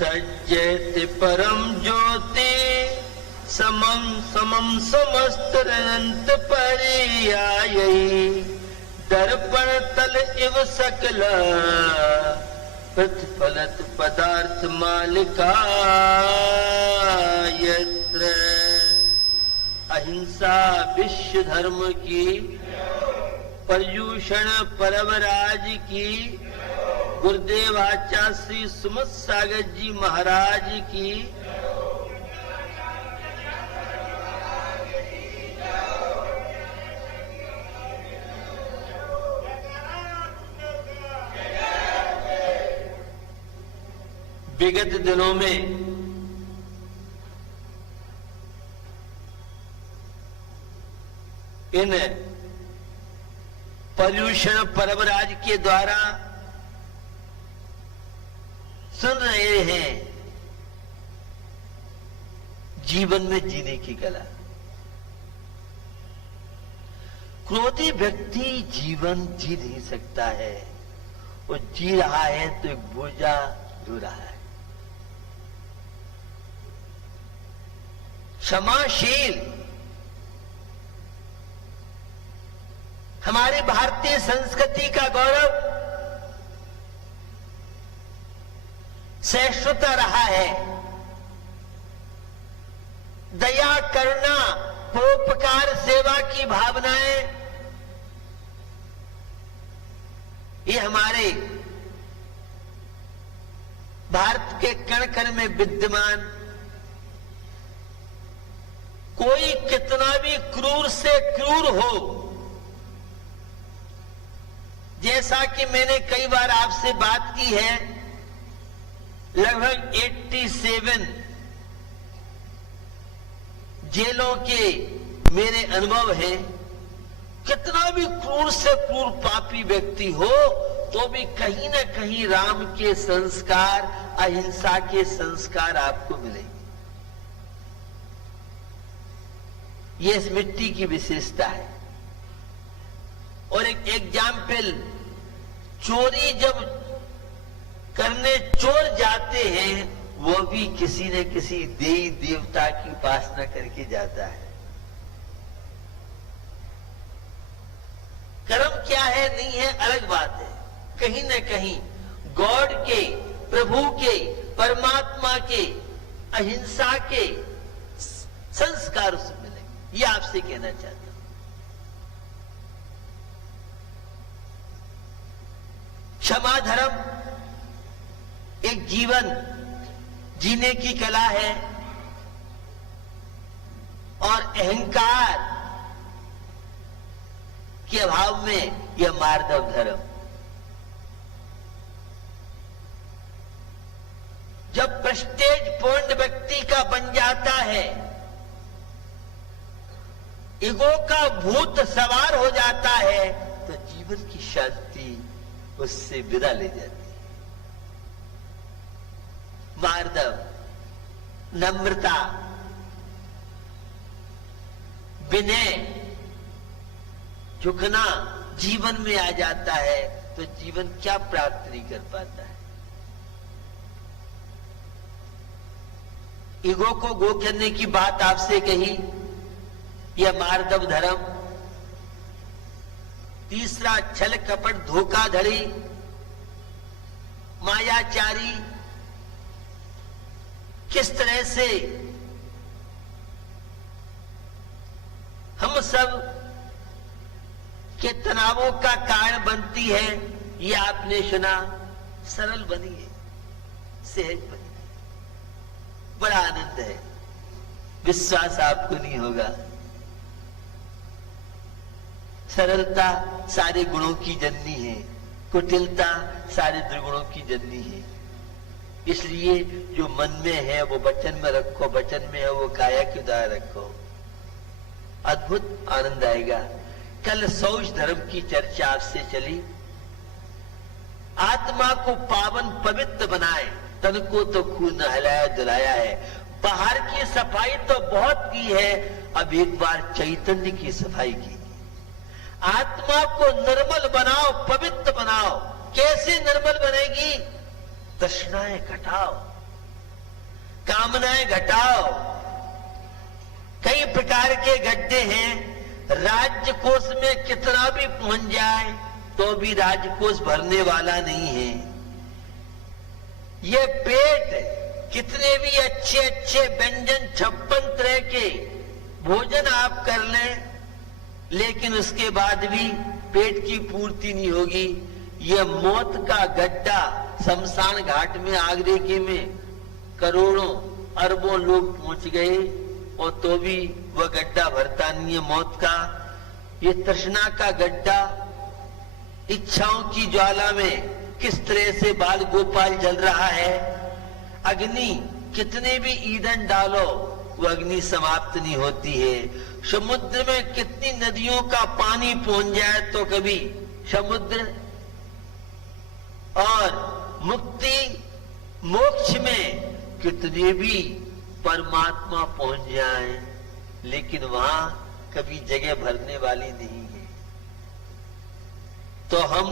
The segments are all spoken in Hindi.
तज्जयति परम ज्योति समम समम समस्तरंत पर्यायी दर्पण तल इव सकल प्रतिफलत पदार्थ मालिका यत्र। अहिंसा विश्व धर्म की, पर्यूषण परवराज की, गुरुदेव आचार्य श्री सुमत सागर जी महाराज की, विगत दिनों में इन पर्यूषण परवराज के द्वारा सुन रहे हैं जीवन में जीने की कला। क्रोधी व्यक्ति जीवन जी नहीं सकता है, वो जी रहा है तो एक बोझा ढो रहा है। क्षमाशील हमारी भारतीय संस्कृति का गौरव, सहिष्णुता रहा है। दया, करुणा, परोपकार, सेवा की भावनाएं ये हमारे भारत के कण कण में विद्यमान। कोई कितना भी क्रूर से क्रूर हो, जैसा कि मैंने कई बार आपसे बात की है, लगभग 87 जेलों के मेरे अनुभव हैं। कितना भी क्रूर से क्रूर पापी व्यक्ति हो तो भी कहीं ना कहीं राम के संस्कार, अहिंसा के संस्कार आपको मिलेंगे। ये इस मिट्टी की विशेषता है। और एक एग्जाम्पल, चोरी जब करने चोर जाते हैं वो भी किसी न किसी देवी देवता की उपासना करके जाता है। कर्म क्या है नहीं है अलग बात है, कहीं न कहीं गॉड के, प्रभु के, परमात्मा के, अहिंसा के संस्कार उसमें मिलेंगे। ये आपसे कहना चाहता हूं। क्षमा धर्म एक जीवन जीने की कला है और अहंकार के अभाव में यह मार्दव धर्म। जब प्रेस्टेज पॉइंट व्यक्ति का बन जाता है, ईगो का भूत सवार हो जाता है, तो जीवन की शांति उससे विदा ले जाती है। मार्दव, नम्रता, विनय, झुकना जीवन में आ जाता है तो जीवन क्या प्राप्त नहीं कर पाता है। ईगो को गो करने की बात आपसे कही, यह मार्दव धर्म। तीसरा, छल कपट धोखाधड़ी, मायाचारी। किस तरह से हम सब के तनावों का कारण बनती है, ये आपने सुना। सरल बनिए, सहज बनिए, बड़ा आनंद है। विश्वास आपको नहीं होगा। सरलता सारे गुणों की जननी है, कुटिलता सारे दुर्गुणों की जननी है। इसलिए जो मन में है वो वचन में रखो, वचन में है वो काया के द्वारा रखो। अद्भुत आनंद आएगा। कल शौच धर्म की चर्चा आपसे चली। आत्मा को पावन पवित्र बनाए, तन को तो खून नहलाया धुलाया है। बाहर की सफाई तो बहुत की है, अब एक बार चैतन्य की सफाई की। आत्मा को निर्मल बनाओ, पवित्र बनाओ। कैसे निर्मल बनेगी? तृष्णाएं घटाओ, कामनाएं घटाओ। कई प्रकार के गड्ढे हैं, राज्य कोष में कितना भी पहुंच जाए तो भी राजकोष भरने वाला नहीं है। ये पेट कितने भी अच्छे अच्छे व्यंजन 56 तरह के भोजन आप कर लें, लेकिन उसके बाद भी पेट की पूर्ति नहीं होगी। यह मौत का गड्ढा, शमशान घाट में आगरे के में करोड़ों अरबों लोग पहुंच गए और तो भी वह गड्ढा भरता नहीं है मौत का। ये तृष्णा का गड्ढा, इच्छाओं की ज्वाला में किस तरह से बाल गोपाल जल रहा है। अग्नि कितने भी ईंधन डालो वो अग्नि समाप्त नहीं होती है। समुद्र में कितनी नदियों का पानी पहुंच जाए तो कभी समुद्र और मुक्ति मोक्ष में कितने भी परमात्मा पहुंच जाए, लेकिन वहां कभी जगह भरने वाली नहीं है। तो हम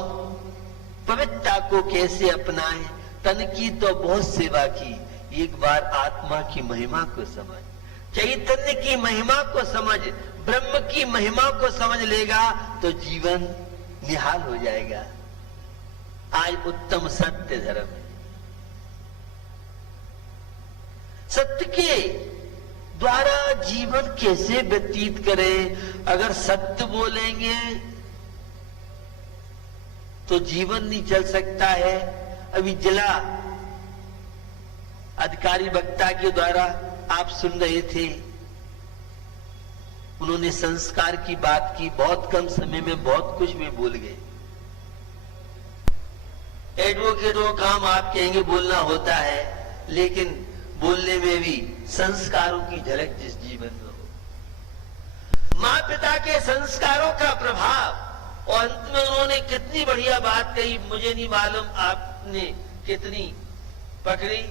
पवित्रता को कैसे अपनाएं? तन की तो बहुत सेवा की, एक बार आत्मा की महिमा को समझ, चैतन्य की महिमा को समझ, ब्रह्म की महिमा को समझ लेगा तो जीवन निहाल हो जाएगा। आज उत्तम सत्य धर्म है। सत्य के द्वारा जीवन कैसे व्यतीत करें? अगर सत्य बोलेंगे तो जीवन नहीं चल सकता है। अभी जिला अधिकारी वक्ता के द्वारा आप सुन रहे थे, उन्होंने संस्कार की बात की। बहुत कम समय में बहुत कुछ वे बोल गए। एडवोकेटों का काम आप कहेंगे बोलना होता है, लेकिन बोलने में भी संस्कारों की झलक जिस जीवन में हो, माँ पिता के संस्कारों का प्रभाव। और अंत में उन्होंने कितनी बढ़िया बात कही, मुझे नहीं मालूम आपने कितनी पकड़ी।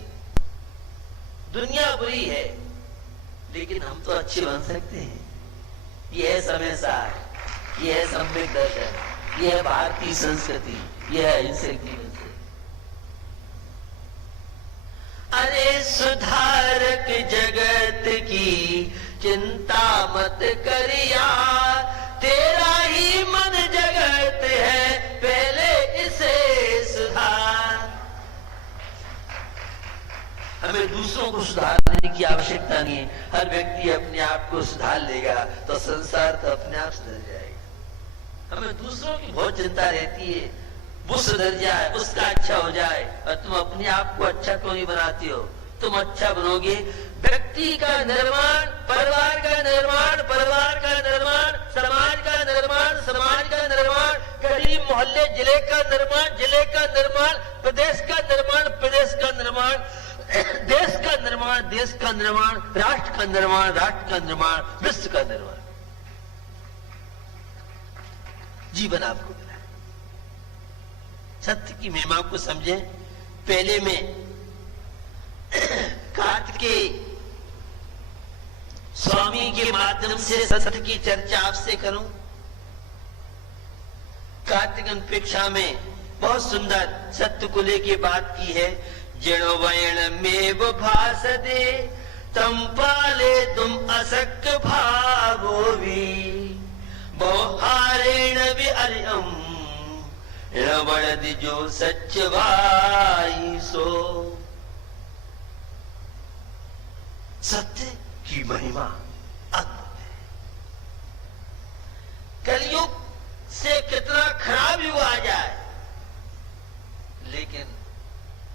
दुनिया बुरी है लेकिन हम तो अच्छे बन सकते हैं। यह है समय सार, यह है सम्यक दर्शन, यह है भारतीय संस्कृति, यह है अहिंसक जीवन। अरे सुधारक जगत की चिंता मत करिया, तेरा ही मन जगत है, पहले इसे सुधार। हमें दूसरों को सुधारने की आवश्यकता नहीं है। हर व्यक्ति अपने आप को सुधार लेगा तो संसार तो अपने आप सुधर जाएगा। हमें दूसरों की बहुत चिंता रहती है, वो सुधर जाए, उसका अच्छा हो जाए, और तुम अपने आप को अच्छा क्यों नहीं बनाती हो? तुम अच्छा बनोगे। व्यक्ति का निर्माण, परिवार का निर्माण, परिवार का निर्माण, समाज का निर्माण, समाज का निर्माण, गली मोहल्ले जिले का निर्माण, जिले का निर्माण, प्रदेश का निर्माण, प्रदेश का निर्माण, देश का निर्माण, देश का निर्माण, राष्ट्र का निर्माण, राष्ट्र का निर्माण, विश्व का निर्माण। जीवन आपको मिला है। सत्य की महिमा को समझें। पहले में कार्तिकेय स्वामी के माध्यम से सत्य की चर्चा आपसे करूं। कार्तिक अपेक्षा में बहुत सुंदर सत्य को लेके बात की है। जड़ वैण में भासते तम पाले तुम असक्य भावोवी, बहुहारेण भी अर्यम रवण दिजो सच भाई सो। सत्य की महिमा अद्भुत है। कलयुग से कितना खराब युग आ जाए, लेकिन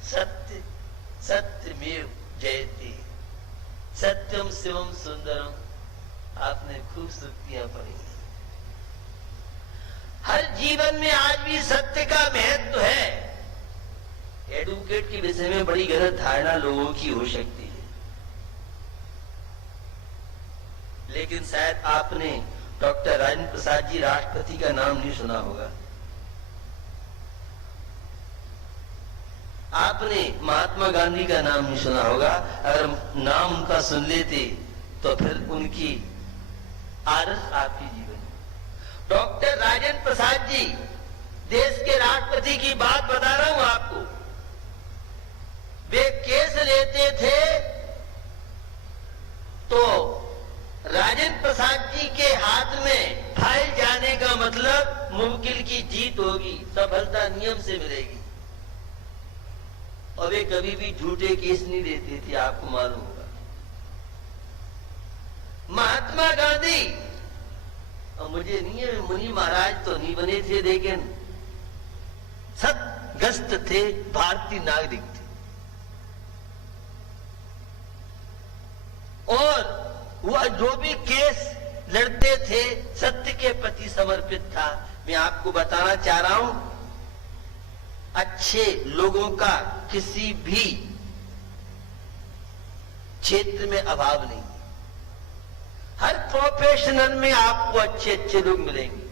सत्य सत्यमेव जयते, सत्यम शिवम सुंदरम। आपने खूब सुक्तियां पढ़ी। हर जीवन में आज भी सत्य का महत्व है। एडवोकेट के विषय में बड़ी गलत धारणा लोगों की हो सकती है, लेकिन शायद आपने डॉक्टर राजेंद्र प्रसाद जी राष्ट्रपति का नाम नहीं सुना होगा। आपने महात्मा गांधी का नाम नहीं सुना होगा। अगर नाम उनका सुन लेते तो फिर उनकी आदर्श आपकी जीवन। डॉक्टर राजेंद्र प्रसाद जी देश के राष्ट्रपति की बात बता रहा हूं आपको। वे केस लेते थे तो राजेंद्र प्रसाद जी के हाथ में फाइल जाने का मतलब मुमकिन की जीत होगी, सफलता नियम से मिलेगी। और वे कभी भी झूठे केस नहीं देते थे, आपको मालूम होगा। महात्मा गांधी, और मुझे नहीं है, मुनि महाराज तो नहीं बने थे, लेकिन सतगस्त थे, भारतीय नागरिक थे। और वह जो भी केस लड़ते थे सत्य के प्रति समर्पित था। मैं आपको बताना चाह रहा हूं, अच्छे लोगों का किसी भी क्षेत्र में अभाव नहीं। हर प्रोफेशनल में आपको अच्छे अच्छे लोग मिलेंगे।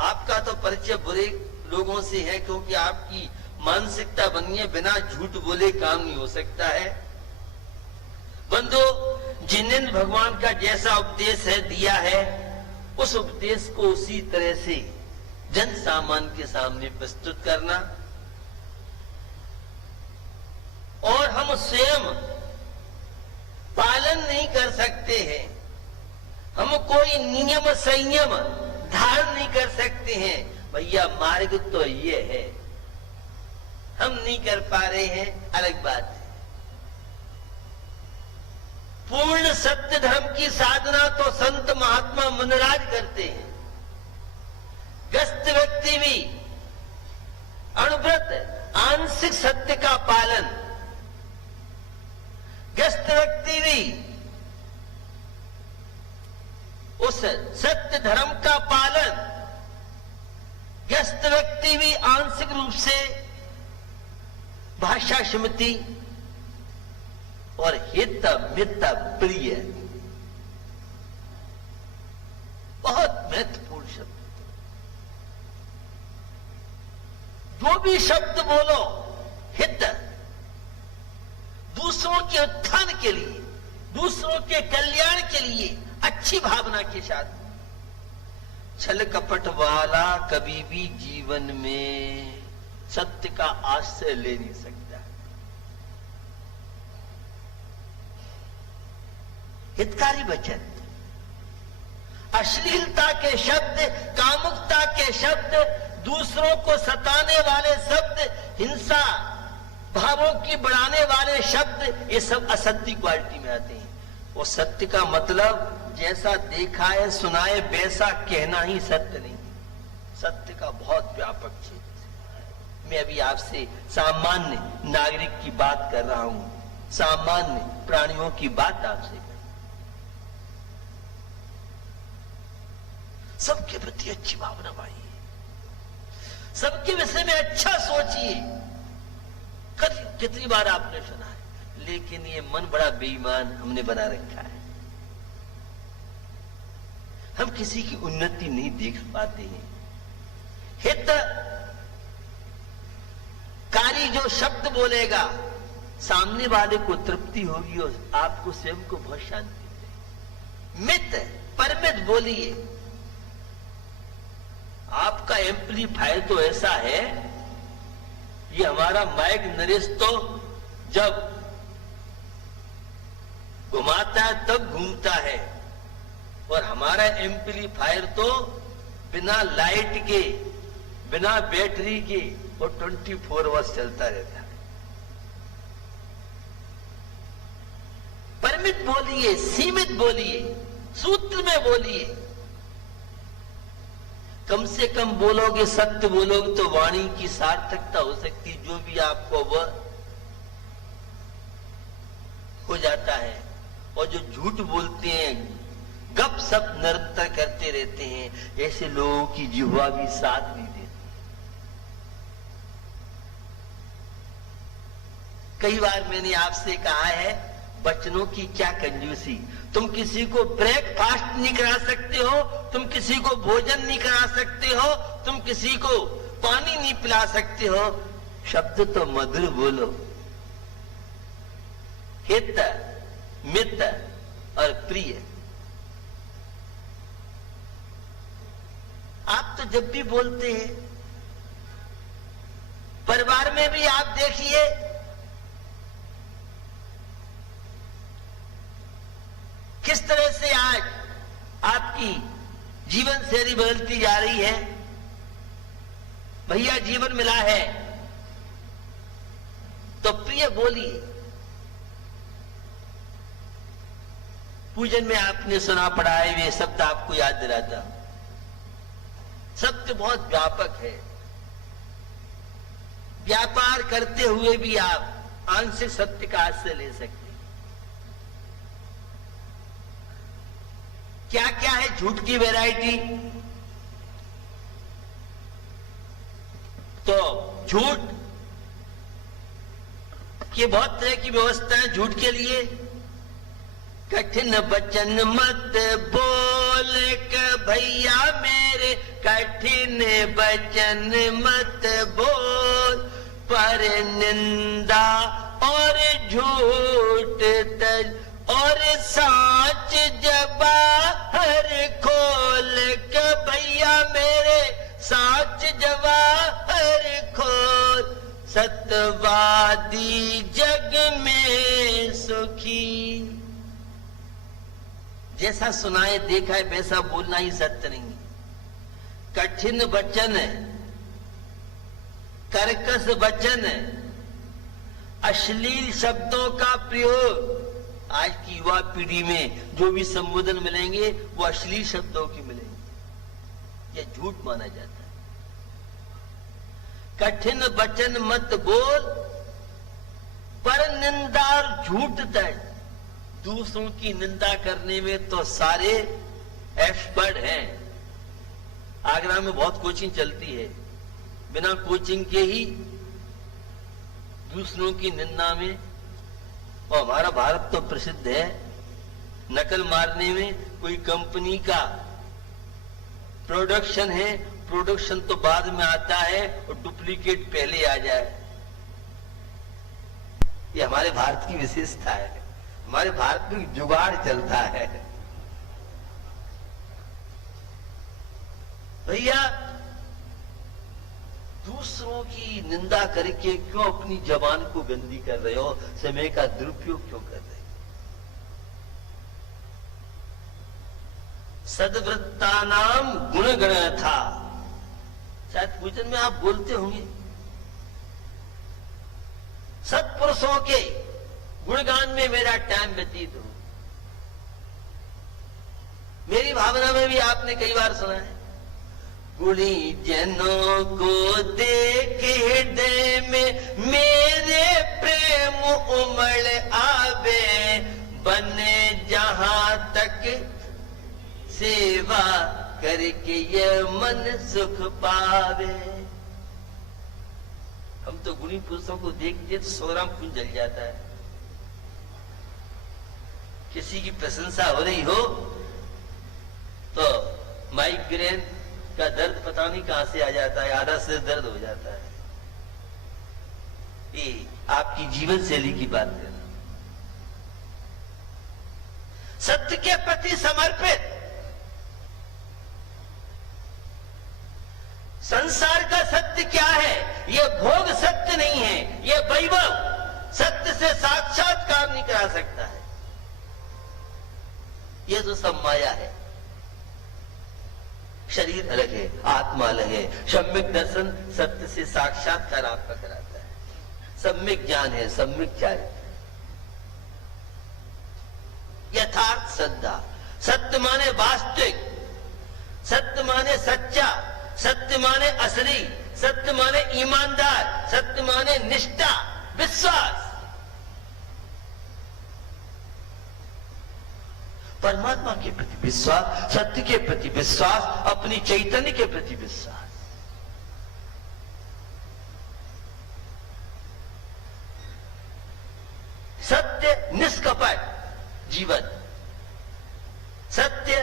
आपका तो परिचय बुरे लोगों से है, क्योंकि आपकी मानसिकता बनी है बिना झूठ बोले काम नहीं हो सकता है। बंधु, जिन्हें भगवान का जैसा उपदेश है दिया है, उस उपदेश को उसी तरह से जन सामान्य के सामने प्रस्तुत करना। और हम स्वयं पालन नहीं कर सकते हैं, हम कोई नियम संयम धारण नहीं कर सकते हैं। भैया मार्ग तो ये है, हम नहीं कर पा रहे हैं, अलग बात है। पूर्ण सत्य धर्म की साधना तो संत महात्मा मुनिराज करते हैं। ग्रस्त व्यक्ति भी अणुव्रत आंशिक सत्य का पालन, ग्रस्त व्यक्ति भी उस सत्य धर्म का पालन, ग्रस्त व्यक्ति भी आंशिक रूप से भाषा स्मृति और हित मित प्रिय, बहुत महत्वपूर्ण शब्द। जो भी शब्द बोलो हित, दूसरों के उत्थान के लिए, दूसरों के कल्याण के लिए, अच्छी भावना के साथ। छल कपट वाला कभी भी जीवन में सत्य का आश्रय ले नहीं सकता। हितकारी वचन, अश्लीलता के शब्द, कामुकता के शब्द, दूसरों को सताने वाले शब्द, हिंसा भावों की बढ़ाने वाले शब्द, ये सब असत्य क्वालिटी में आते हैं। वो सत्य का मतलब जैसा देखा है सुना है वैसा कहना ही सत्य नहीं। सत्य का बहुत व्यापक क्षेत्र। मैं अभी आपसे सामान्य नागरिक की बात कर रहा हूं, सामान्य प्राणियों की बात आपसे। सबके प्रति अच्छी भावना पाइए, सबके विषय में अच्छा सोचिए। कितनी बार आपने सुना है, लेकिन ये मन बड़ा बेईमान हमने बना रखा है। हम किसी की उन्नति नहीं देख पाते हैं। हित कारी जो शब्द बोलेगा, सामने वाले को तृप्ति होगी और आपको स्वयं को बहुत शांति मिलेगी। मित परमित बोलिए। आपका एम्पलीफायर तो ऐसा है, ये हमारा माइक नरेश तो जब घुमाता है तब घूमता है, और हमारा एम्पलीफायर तो बिना लाइट के, बिना बैटरी के, और 24 आवर्स चलता रहता है। परिमित बोलिए, सीमित बोलिए, सूत्र में बोलिए। कम से कम बोलोगे, सत्य बोलोगे तो वाणी की सार्थकता हो सकती। जो भी आपको वह हो जाता है। और जो झूठ बोलते हैं, गप सप निरंतर करते रहते हैं, ऐसे लोगों की जिह्वा भी साथ नहीं देती। कई बार मैंने आपसे कहा है, बचनों की क्या कंजूसी। तुम किसी को ब्रेकफास्ट नहीं करा सकते हो, तुम किसी को भोजन नहीं करा सकते हो, तुम किसी को पानी नहीं पिला सकते हो। शब्द तो मधुर बोलो। हित, मित और प्रिय। आप तो जब भी बोलते हैं, परिवार में भी आप देखिए, किस तरह से आज आपकी जीवन शैली बदलती जा रही है। भैया जीवन मिला है तो प्रिय बोलिए। पूजन में आपने सुना पढ़ा है, वे शब्द आपको याद दिलाता हूं। सत्य बहुत व्यापक है। व्यापार करते हुए भी आप आंशिक सत्य का आश्रय ले सकते हैं। क्या क्या है झूठ की वैरायटी? तो झूठ की बहुत तरह की व्यवस्था है झूठ के लिए। कठिन वचन मत बोल के भैया मेरे, कठिन वचन मत बोल, पर निंदा और झूठ तज और साच जवाहर खोल के भैया मेरे, साच जवाहर खोल, सत्यवादी जग में सुखी। जैसा सुनाए देखा है वैसा बोलना ही सत्य नहीं है। कठिन वचन है, कर्कश वचन है, अश्लील शब्दों का प्रयोग। आज की युवा पीढ़ी में जो भी संबोधन मिलेंगे वो अश्लील शब्दों की मिलेंगे। यह झूठ माना जाता है। कठिन वचन मत बोल, पर निंदा और झूठ तय। दूसरों की निंदा करने में तो सारे एक्सपर्ट हैं। आगरा में बहुत कोचिंग चलती है, बिना कोचिंग के ही दूसरों की निंदा में। और हमारा भारत तो प्रसिद्ध है नकल मारने में। कोई कंपनी का प्रोडक्शन है, प्रोडक्शन तो बाद में आता है और डुप्लीकेट पहले आ जाए। ये हमारे भारत की विशेषता है। हमारे भारत में जुगाड़ चलता है। भैया दूसरों की निंदा करके क्यों अपनी जबान को गंदी कर रहे हो? समय का दुरुपयोग क्यों कर रहे हो? सद्वृत्ता नाम गुणगण था। शायद पूजन में आप बोलते होंगे। सत्पुरुषों के गुणगान में मेरा टाइम व्यतीत हो। मेरी भावना में भी आपने कई बार सुना है, गुणी जनों को देख हृदय में मेरे प्रेम उमड़ आवे, बने जहां तक सेवा करके ये मन सुख पावे। हम तो गुणी पुरुषों को देखते तो सोराम खून जल जाता है। किसी की प्रशंसा हो रही हो तो माइग्रेन का दर्द पता नहीं कहां से आ जाता है, आधा सिर दर्द हो जाता है। ये आपकी जीवन शैली की बात है। सत्य के प्रति समर्पित। संसार का सत्य क्या है? यह भोग सत्य नहीं है, यह वैभव सत्य से साक्षात्कार नहीं करा सकता है। यह तो सब माया है। शरीर अलग है, आत्मा अलग है। सम्यक दर्शन सत्य से साक्षात्कार आपका कराता है। सम्यक ज्ञान है, सम्यक चारित्र, यथार्थ श्रद्धा। सत्य माने वास्तविक, सत्य माने सच्चा, सत्य माने असली, सत्य माने ईमानदार, सत्य माने निष्ठा, विश्वास। परमात्मा के प्रति विश्वास, सत्य के प्रति विश्वास, अपनी चैतन्य के प्रति विश्वास। सत्य निष्कपट जीवन, सत्य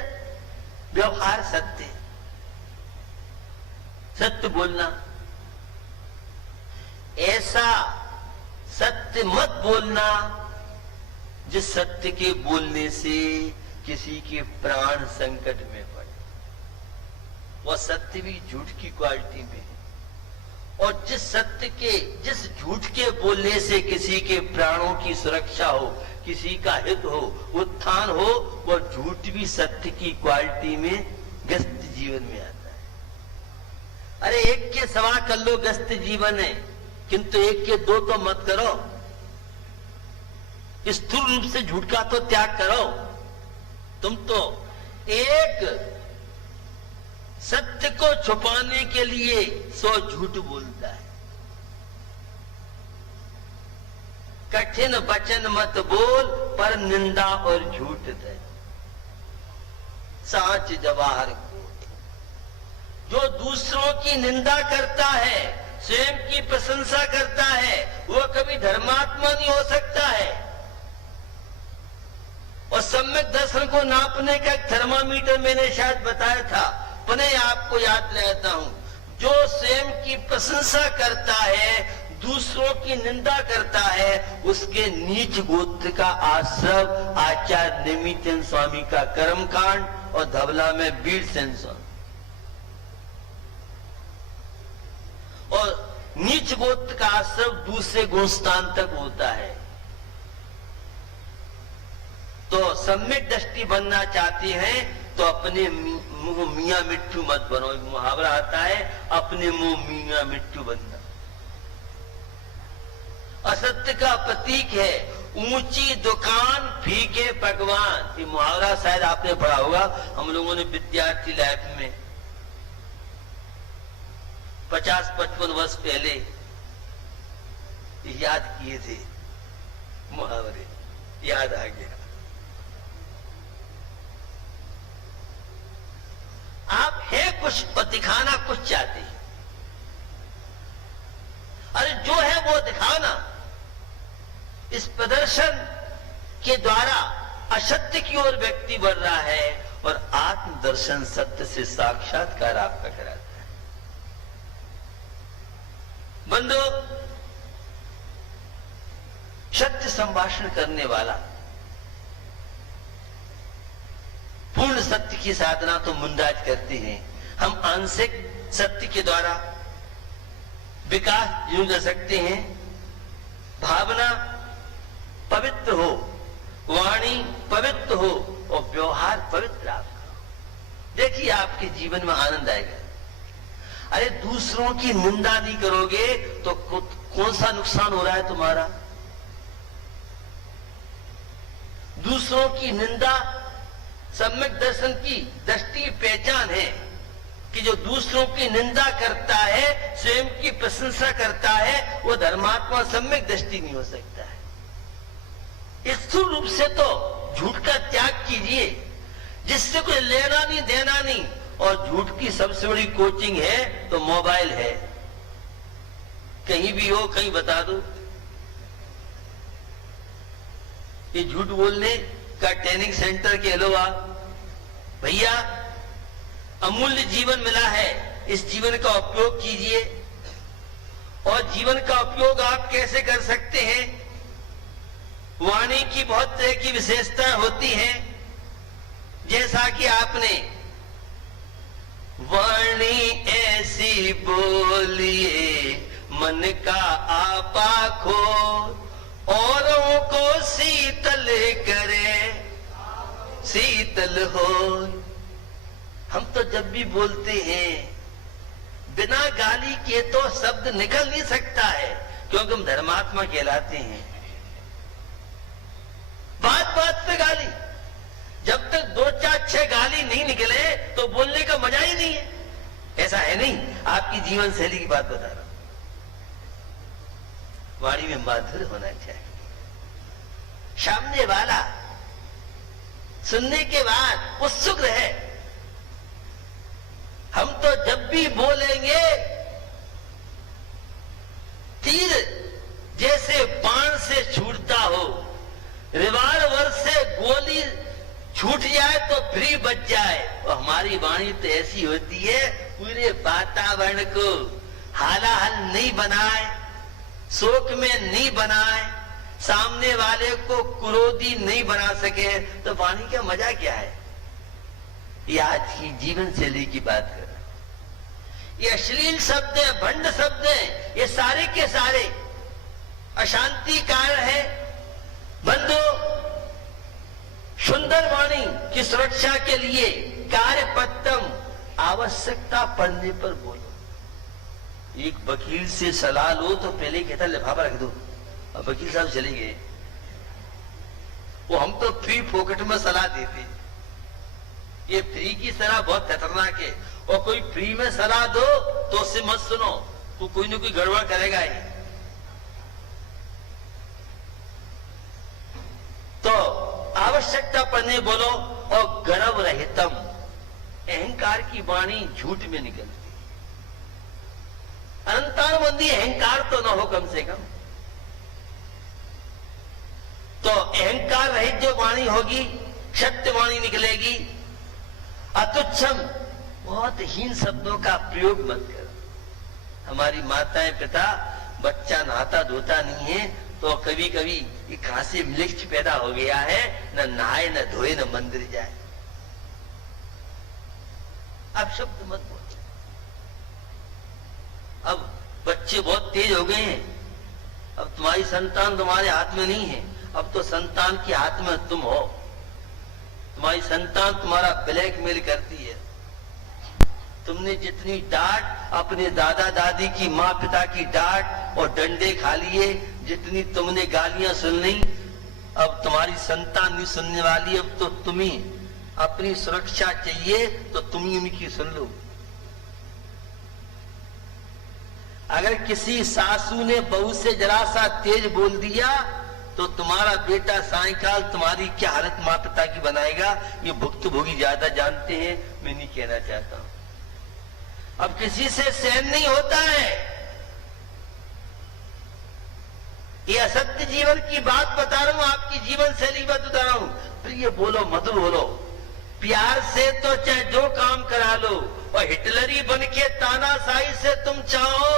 व्यवहार, सत्य सत्य बोलना। ऐसा सत्य मत बोलना जिस सत्य के बोलने से किसी के प्राण संकट में पड़े। वह सत्य भी झूठ की क्वालिटी में है और जिस झूठ के बोलने से किसी के प्राणों की सुरक्षा हो, किसी का हित हो, उत्थान हो, वो झूठ भी सत्य की क्वालिटी में व्यस्त जीवन में आता है। अरे एक के सवा कर लो, व्यस्त जीवन है, किंतु एक के दो तो मत करो। स्थूल रूप से झूठ का तो त्याग करो। तुम तो एक सत्य को छुपाने के लिए 100 झूठ बोलता है। कठिन वचन मत बोल, पर निंदा और झूठ दे। साच जवाहर को जो दूसरों की निंदा करता है, स्वयं की प्रशंसा करता है, वो कभी धर्मात्मा नहीं हो सकता है। और सम्यक दर्शन को नापने का एक थर्मामीटर मैंने शायद बताया था, पुनः आपको याद दिलाता हूं। जो स्वयं की प्रशंसा करता है, दूसरों की निंदा करता है, उसके नीच गोत्र का आश्रम आचार्य निमितन स्वामी का कर्मकांड और धवला में वीर सेन स्वामी। और नीच गोत्र का आश्रम दूसरे गुणस्थान तक होता है। तो सम्यक दृष्टि बनना चाहती हैं तो अपने मुंह मियां मिट्टू मत बनो। एक मुहावरा आता है, अपने मुंह मियां मिट्टू बनना। असत्य का प्रतीक है ऊंची दुकान फीके पकवान। ये मुहावरा शायद आपने पढ़ा होगा। हम लोगों ने विद्यार्थी लाइफ में 50-55 वर्ष पहले याद किए थे मुहावरे, याद आ गया। आप है कुछ और दिखाना कुछ चाहते हैं। अरे जो है वो दिखाना। इस प्रदर्शन के द्वारा असत्य की ओर व्यक्ति बढ़ रहा है और आत्मदर्शन सत्य से साक्षात्कार आपका कराता है। बंधु, सत्य संभाषण करने वाला पूर्ण सत्य की साधना तो मुंडाज करते हैं। हम आंशिक सत्य के द्वारा विकास यूं कर सकते हैं। भावना पवित्र हो, वाणी पवित्र हो और व्यवहार पवित्र आपका हो। देखिए आपके जीवन में आनंद आएगा। अरे दूसरों की निंदा नहीं करोगे तो कौन सा नुकसान हो रहा है तुम्हारा? दूसरों की निंदा सम्यक दर्शन की दृष्टि पहचान है कि जो दूसरों की निंदा करता है, स्वयं की प्रशंसा करता है, वो धर्मात्मा सम्यक दृष्टि नहीं हो सकता है। स्थूल रूप से तो झूठ का त्याग कीजिए, जिससे कोई लेना नहीं देना नहीं। और झूठ की सबसे बड़ी कोचिंग है तो मोबाइल है। कहीं भी हो कहीं बता दो। ये झूठ बोलने का ट्रेनिंग सेंटर कह लो आप। भैया अमूल्य जीवन मिला है, इस जीवन का उपयोग कीजिए। और जीवन का उपयोग आप कैसे कर सकते हैं? वाणी की बहुत तरह की विशेषता होती है। जैसा कि आपने वाणी ऐसी बोलिए मन का आपा खो, औरों को शीतल करे शीतल हो। हम तो जब भी बोलते हैं बिना गाली के तो शब्द निकल नहीं सकता है, क्योंकि हम धर्मात्मा कहलाते हैं। बात बात पे गाली, जब तक 2-4-6 गाली नहीं निकले तो बोलने का मजा ही नहीं है। ऐसा है नहीं। आपकी जीवन शैली की बात बता रहा हूं। वाणी में माधुर्य होना चाहिए। सामने वाला सुनने के बाद उत्सुक रहे। हम तो जब भी बोलेंगे तीर जैसे बाण से छूटता हो, रिवाल्वर से गोली छूट जाए तो फ्री बच जाए। और हमारी वाणी तो ऐसी होती है, पूरे वातावरण को हालाहल नहीं बनाए, शोक में नहीं बनाए, सामने वाले को क्रोधी नहीं बना सके, तो वाणी का मजा क्या है? ये आज की जीवन शैली की बात कर रहे हैं। ये अश्लील शब्द है, भंड शब्द है, अशांति कारण है। बंधु, सुंदर वाणी की सुरक्षा के लिए कार्यपत्रम आवश्यकता पड़ने पर बोलो। एक वकील से सलाह लो तो पहले कहता लिफाफा रख दो, अब वकील साहब चले गए। वो हम तो फ्री फोकट में सलाह देते। ये फ्री की सलाह बहुत खतरनाक है, और कोई फ्री में सलाह दो तो उससे मत सुनो, तो कोई ना कोई गड़बड़ करेगा ही। तो आवश्यकता पड़ने बोलो। और गर्व रहितम, अहंकार की वाणी झूठ में निकलती। अनंतानुबंधी अहंकार तो न हो कम से कम। तो अहंकार रहित जो वाणी होगी, सत्य वाणी निकलेगी। अतुच्छम, बहुत हीन शब्दों का प्रयोग मत करो। हमारी माताएं पिता, बच्चा नहाता धोता नहीं है तो कभी कभी ये कहां से मिर्च पैदा हो गया है, न नहाए न धोए न मंदिर जाए। अब शब्द मत बोलो। अब बच्चे बहुत तेज हो गए हैं। अब तुम्हारी संतान तुम्हारे हाथ में नहीं है, अब तो संतान के हाथ में तुम हो। तुम्हारी संतान तुम्हारा ब्लैकमेल करती है। तुमने जितनी डांट अपने दादा दादी की, माँ पिता की डांट और डंडे खा लिए, जितनी तुमने गालियां सुन ली, अब तुम्हारी संतान नहीं सुनने वाली। अब तो तुम्हें अपनी सुरक्षा चाहिए तो तुम ही उनकी सुन लो। अगर किसी सासू ने बहू से जरा सा तेज बोल दिया तो तुम्हारा बेटा सायंकाल तुम्हारी क्या हालत माँ पिता की बनाएगा, ये भुक्तभोगी ज्यादा जानते हैं। मैं नहीं कहना चाहता हूं। अब किसी से सहन नहीं होता है। ये असत्य जीवन की बात बता रहा हूं, आपकी जीवन शैली बता रहा हूं। प्रिय बोलो, मधुर बोलो। प्यार से तो चाहे जो काम करा लो, और हिटलरी बन के तानाशाही से तुम चाहो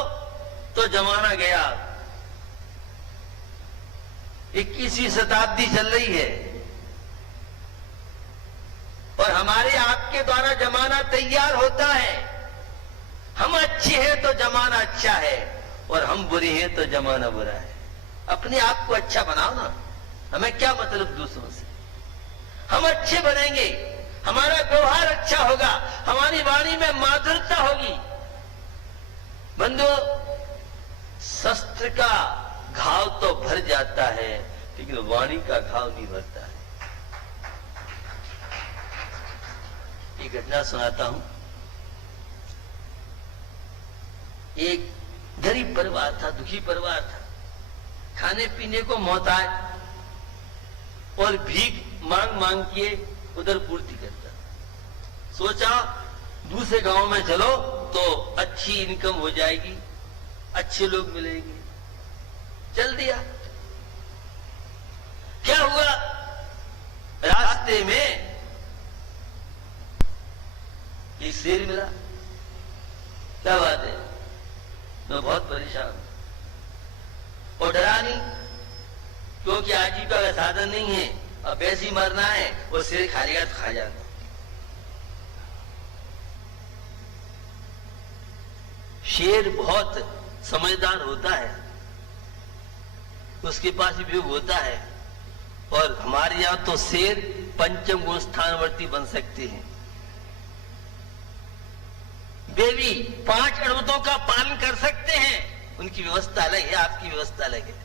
तो जमाना गया। 21वीं शताब्दी चल रही है और हमारे आपके द्वारा जमाना तैयार होता है। हम अच्छे हैं तो जमाना अच्छा है, और हम बुरे हैं तो जमाना बुरा है। अपने आप को अच्छा बनाओ ना। हमें क्या मतलब दूसरों से। हम अच्छे बनेंगे, हमारा व्यवहार अच्छा होगा, हमारी वाणी में माधुरता होगी। बंधु, शस्त्र का घाव तो भर जाता है, लेकिन वाणी का घाव नहीं भरता है। एक घटना सुनाता हूं। एक गरीब परिवार था, दुखी परिवार था, खाने पीने को मोहताज, और भीख मांग मांग के उधर पूर्ति करता। सोचा दूसरे गांव में चलो तो अच्छी इनकम हो जाएगी, अच्छे लोग मिलेंगे। चल दिया। क्या हुआ, रास्ते में एक शेर मिला। क्या बात है, मैं बहुत परेशान हूं। और डरा नहीं, क्योंकि आजीविका का साधन नहीं है, अब वैसे ही मरना है। वो शेर खा लेगा तो खा जाना। शेर बहुत समझदार होता है, उसके पास विवेक होता है। और हमारे यहां तो शेर पंचम गुण स्थानवर्ती बन सकते हैं। वे भी 5 अनुमतों का पालन कर सकते हैं। उनकी व्यवस्था अलग है, आपकी व्यवस्था अलग है।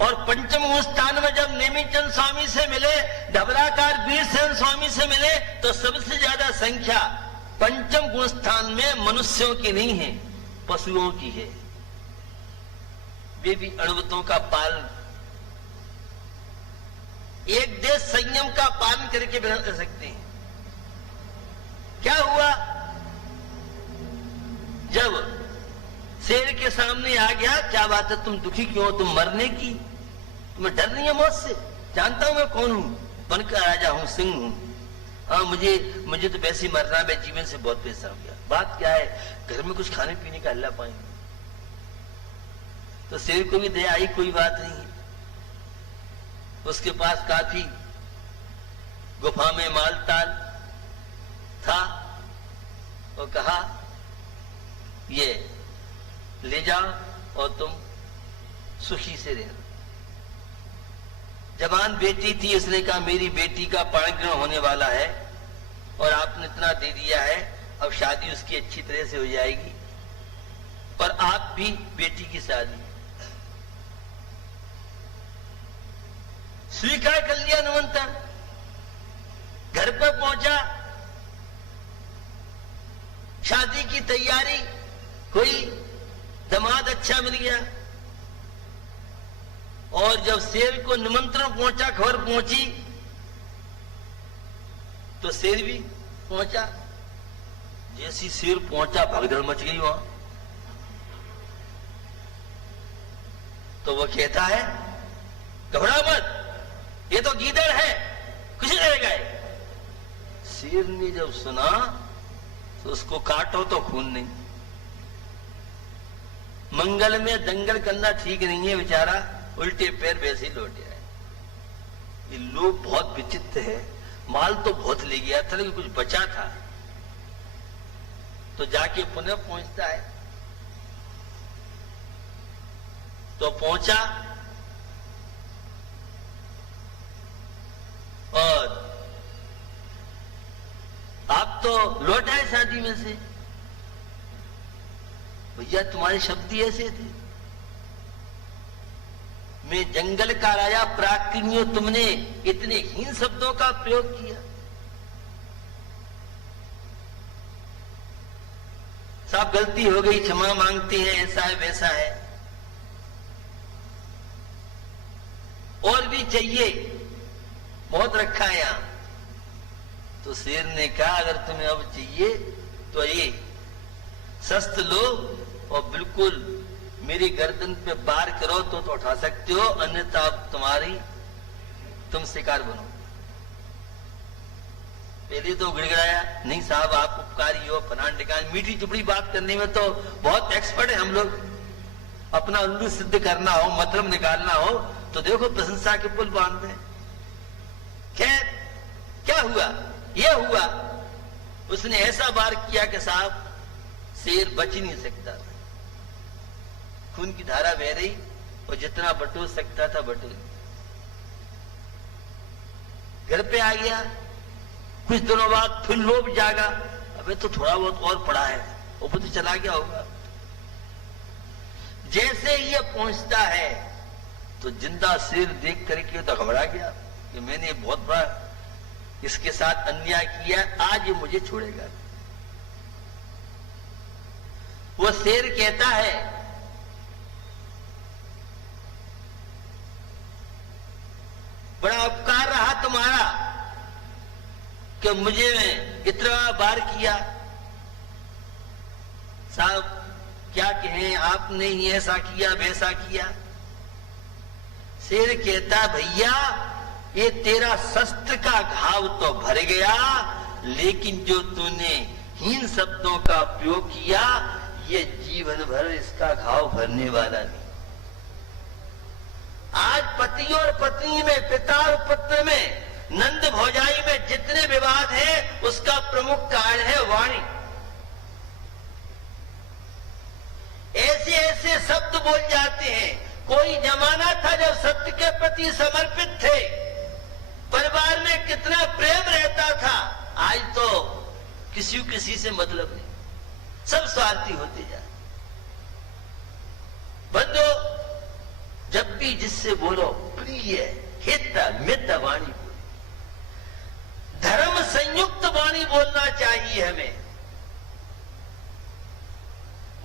और पंचम गुण स्थान में जब नेमीचंद स्वामी से मिले, ढबलाकार वीरसेन स्वामी से मिले, तो सबसे ज्यादा संख्या पंचम गुण स्थान में मनुष्यों की नहीं है, पशुओं की है। वे भी अनुमतों का पालन, एक देश संयम का पालन करके ग्रहण कर सकते हैं। क्या हुआ, जब शेर के सामने आ गया, क्या बात है, तुम दुखी क्यों हो, तुम मरने की, तुम्हें डर नहीं है मौत से? जानता हूं मैं कौन हूं, बनकर राजा हूं, सिंह हूं। हाँ, मुझे तो वैसे ही मरना, मैं जीवन से बहुत परेशान हो गया। बात क्या है, घर में कुछ खाने पीने का अल्लाह पाएंगे। तो शेर को भी दया आई, कोई बात नहीं है। उसके पास काफी गुफा में मालताल था, और कहा ये ले जाओ और तुम सुखी से रहना। जवान बेटी थी, उसने कहा मेरी बेटी का पाणिग्रहण होने वाला है और आपने इतना दे दिया है, अब शादी उसकी अच्छी तरह से हो जाएगी, पर आप भी बेटी की शादी स्वीकार कर लिया। निमंत्रण घर पर पहुंचा, शादी की तैयारी हुई, दामाद अच्छा मिल गया। और जब शेर को निमंत्रण पहुंचा, खबर पहुंची, तो शेर भी पहुंचा। जैसी शेर पहुंचा, भगदड़ मच गई वहां। तो वो कहता है घबरा मत, ये तो गीदड़ है, कुछ नहीं रहेगा। शेर ने जब सुना तो उसको काटो तो खून नहीं। मंगल में दंगल करना ठीक नहीं है, बेचारा उल्टे पैर वैसे ही लौट आए। ये लोग बहुत विचित्र है, माल तो बहुत ले गया था लेकिन कुछ बचा था, तो जाके पुनः पहुंचता है। तो पहुंचा और आप तो लौट आए शादी में से, भैया तुम्हारे शब्द ही ऐसे थे, मैं जंगल का राजा प्राकृति हूं, तुमने इतने हीन शब्दों का प्रयोग किया। साहब गलती हो गई, क्षमा मांगते हैं, ऐसा है वैसा है, और भी चाहिए, बहुत रखा है यहां। तो शेर ने कहा अगर तुम्हें अब चाहिए तो ये शस्त्र लो और बिल्कुल मेरी गर्दन पे वार करो तो उठा सकते हो, अन्यथा अब तुम शिकार बनो। पहले तो गिड़गिड़ाया, नहीं साहब आप उपकारी हो, फलान ढिकान, मीठी चुपड़ी बात करने में तो बहुत एक्सपर्ट है हम लोग। अपना उल्लू सिद्ध करना हो, मतलब निकालना हो तो देखो प्रशंसा के पुल बांधते हैं। खैर क्या हुआ, यह हुआ उसने ऐसा वार किया कि साहब शेर बच ही नहीं सकता था। खून की धारा बह रही और जितना बटोर सकता था बटोर। घर पे आ गया, कुछ दिनों बाद फिर लोभ जागा, अबे तो थोड़ा बहुत और पड़ा है, वो तो चला गया होगा। जैसे ये पहुंचता है तो जिंदा शेर देख करके तो घबरा गया कि मैंने बहुत बड़ा इसके साथ अन्याय किया, आज ये मुझे छोड़ेगा। वो शेर कहता है बड़ा उपकार रहा तुम्हारा कि मुझे इतना बार किया। साहब क्या कहें, आपने ही ऐसा किया वैसा किया। शेर कहता भैया ये तेरा शस्त्र का घाव तो भर गया, लेकिन जो तूने हीन शब्दों का प्रयोग किया ये जीवन भर इसका घाव भरने वाला नहीं। आज पति और पत्नी में, पिता और पुत्र में, नंद भौजाई में जितने विवाद है उसका प्रमुख कारण है वाणी। ऐसे ऐसे शब्द बोल जाते हैं। कोई जमाना था जब सत्य के प्रति समर्पित थे, परिवार में कितना प्रेम रहता था, आज तो किसी से मतलब नहीं, सब स्वार्थी होते जाए। बंदो जब भी जिससे बोलो प्रिय हित मित वाणी बोलो, धर्म संयुक्त वाणी बोलना चाहिए हमें।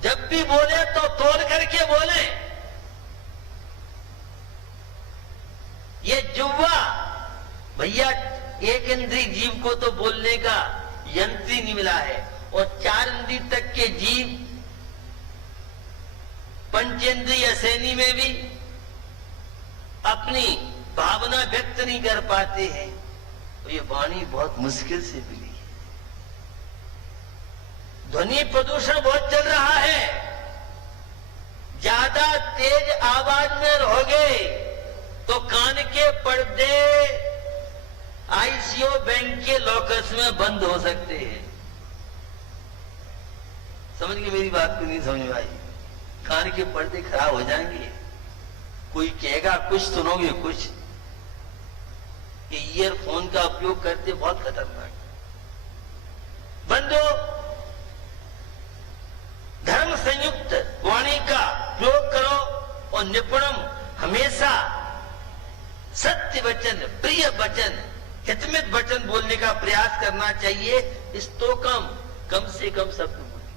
जब भी बोले तो तोड़ करके बोले। ये जुव्वा भैया एक इंद्रिय जीव को तो बोलने का यंत्र ही नहीं मिला है, और 4 इंद्रिय तक के जीव पंचेंद्रिय श्रेणी में भी अपनी भावना व्यक्त नहीं कर पाते हैं। तो ये वाणी बहुत मुश्किल से मिली है। ध्वनि प्रदूषण बहुत चल रहा है। ज्यादा तेज आवाज में रहोगे तो कान के पर्दे आईसीयू बैंक के लॉकर्स में बंद हो सकते हैं। समझ के मेरी बात को नहीं समझ में आई? कान के पर्दे खराब हो जाएंगे। कोई कहेगा कुछ सुनोगे कुछ। ये ईयरफोन का उपयोग करते बहुत खतरनाक। बंदो, धर्म संयुक्त वाणी का प्रयोग करो और निपुणम हमेशा सत्य वचन, प्रिय वचन, हितमित वचन बोलने का प्रयास करना चाहिए। इस तो कम से कम शब्द बोलिए।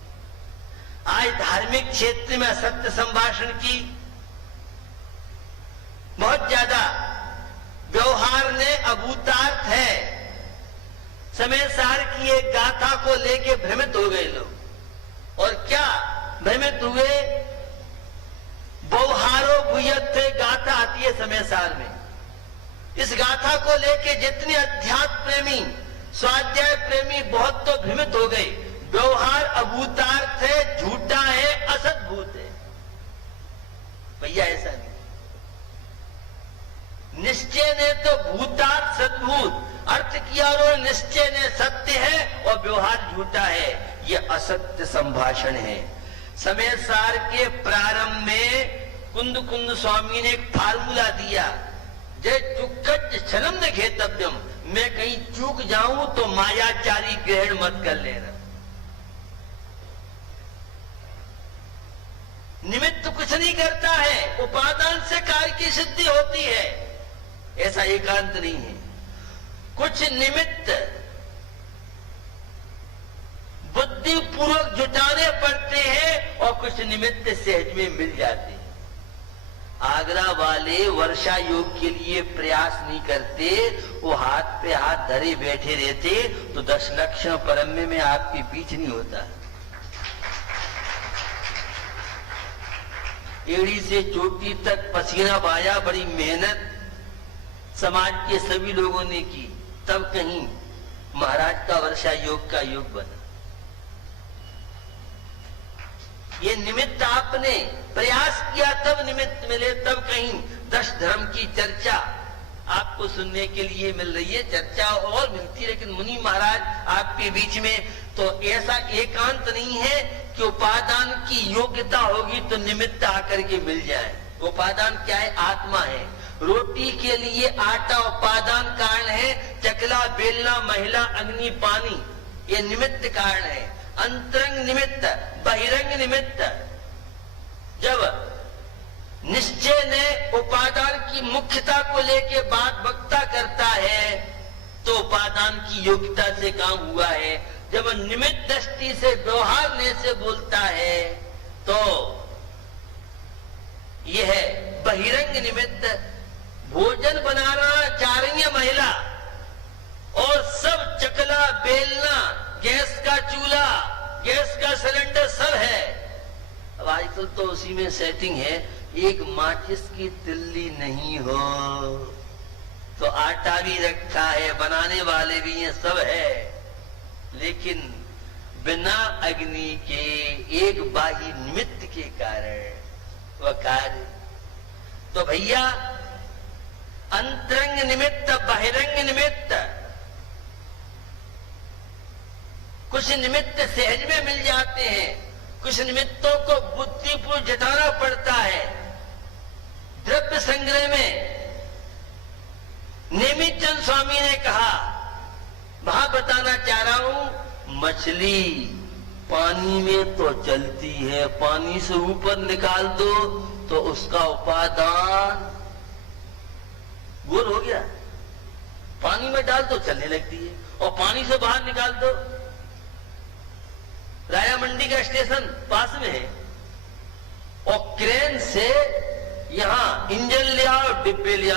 आज धार्मिक क्षेत्र में असत्य संभाषण की बहुत ज्यादा व्यवहार ने अभूतार्थ है। समय सार की एक गाथा को लेके भ्रमित हो गए लोग। और क्या भ्रमित हुए? व्यवहारो भूयत्थे गाथा आती है समय सार में। इस गाथा को लेके जितने अध्यात्म प्रेमी, स्वाध्याय प्रेमी बहुत तो भ्रमित हो गए। व्यवहार अभूतार्थ है, झूठा है, असद्भूत है। भैया ऐसा नहीं। निश्चय ने तो भूतार्थ सद्भूत अर्थ किया और निश्चय ने सत्य है और व्यवहार झूठा है। यह असत्य संभाषण है। समय सार के प्रारंभ में कुंद स्वामी ने एक फार्मूला दिया, जय चुक्कज छलम न घेतव्यम। मैं कहीं चूक जाऊं तो मायाचारी ग्रहण मत कर लेना। निमित्त कुछ नहीं करता है, उपादान से कार्य की सिद्धि होती है, ऐसा एकांत नहीं है। कुछ निमित्त बुद्धिपूर्वक जुटाने पड़ते हैं और कुछ निमित्त सहज में मिल जाते हैं। आगरा वाले वर्षा योग के लिए प्रयास नहीं करते, वो हाथ पे हाथ धरे बैठे रहते तो 10 लक्ष परम्य में आपके बीच नहीं होता। एड़ी से चोटी तक पसीना बहाया, बड़ी मेहनत समाज के सभी लोगों ने की, तब कहीं महाराज का वर्षा योग का योग बना। ये निमित्त आपने प्रयास किया तब निमित्त मिले, तब कहीं 10 धर्म की चर्चा आपको सुनने के लिए मिल रही है। चर्चा और मिलती, लेकिन मुनि महाराज आपके बीच में, तो ऐसा एकांत नहीं है कि उपादान की योग्यता होगी तो निमित्त आकर के मिल जाए। उपादान क्या है? आत्मा है। रोटी के लिए आटा उपादान कारण है, चकला बेलना महिला अग्नि पानी ये निमित्त कारण है। अंतरंग निमित्त, बहिरंग निमित्त। जब निश्चय ने उपादान की मुख्यता को लेके बात वक्ता करता है तो उपादान की योग्यता से काम हुआ है। जब निमित्त दृष्टि से व्यवहार से बोलता है तो यह बहिरंग निमित्त। भोजन बनाना चाह रही है महिला और सब चकला बेलना, गैस का चूल्हा, गैस का सिलेंडर सब है। अब आजकल तो उसी में सेटिंग है, एक माचिस की तिल्ली नहीं हो तो आटा भी रखा है, बनाने वाले भी हैं, सब है, लेकिन बिना अग्नि के एक बाह्य निमित्त के कारण वह कार्य। तो भैया अंतरंग निमित्त, बहिरंग निमित्त, कुछ निमित्त सहज में मिल जाते हैं, कुछ निमित्तों को बुद्धिपूर्वक जुटाना पड़ता है। द्रव्य संग्रह में नेमित चंद स्वामी ने कहा, वहां बताना चाह रहा हूं, मछली पानी में तो चलती है, पानी से ऊपर निकाल दो तो उसका उपादान गोल हो गया। पानी में डाल दो चलने लगती है, और पानी से बाहर निकाल दो। राया मंडी का स्टेशन पास में है और क्रेन से यहां इंजन लिया और डिब्बे लिया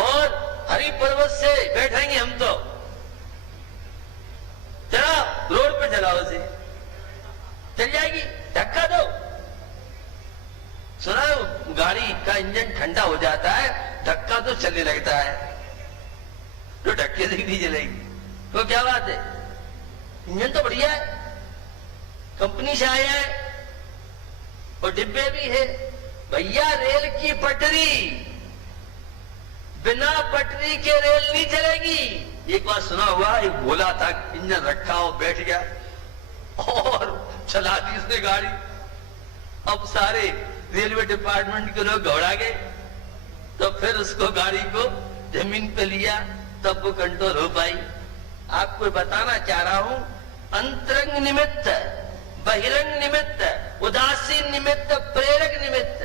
और हरि पर्वत से बैठेंगे हम तो, जरा रोड पे चलाओ, उसे चल जाएगी, धक्का दो। सुना गाड़ी का इंजन ठंडा हो जाता है, धक्का तो चलने लगता है, तो धक्के से नहीं चलेगी। तो क्या बात है, इंजन तो बढ़िया है, कंपनी से आया है और डिब्बे भी है। भैया रेल की पटरी, बिना पटरी के रेल नहीं चलेगी। एक बार सुना हुआ, एक बोला था इंजन रखा हो बैठ गया और चला दी उसने गाड़ी। अब सारे रेलवे डिपार्टमेंट के लोग घबरा गए, तो फिर उसको गाड़ी को जमीन पे लिया, तब वो कंट्रोल हो पाई। आपको बताना चाह रहा हूं, अंतरंग निमित्त, बहिरंग निमित्त, उदासीन निमित्त, प्रेरक निमित्त।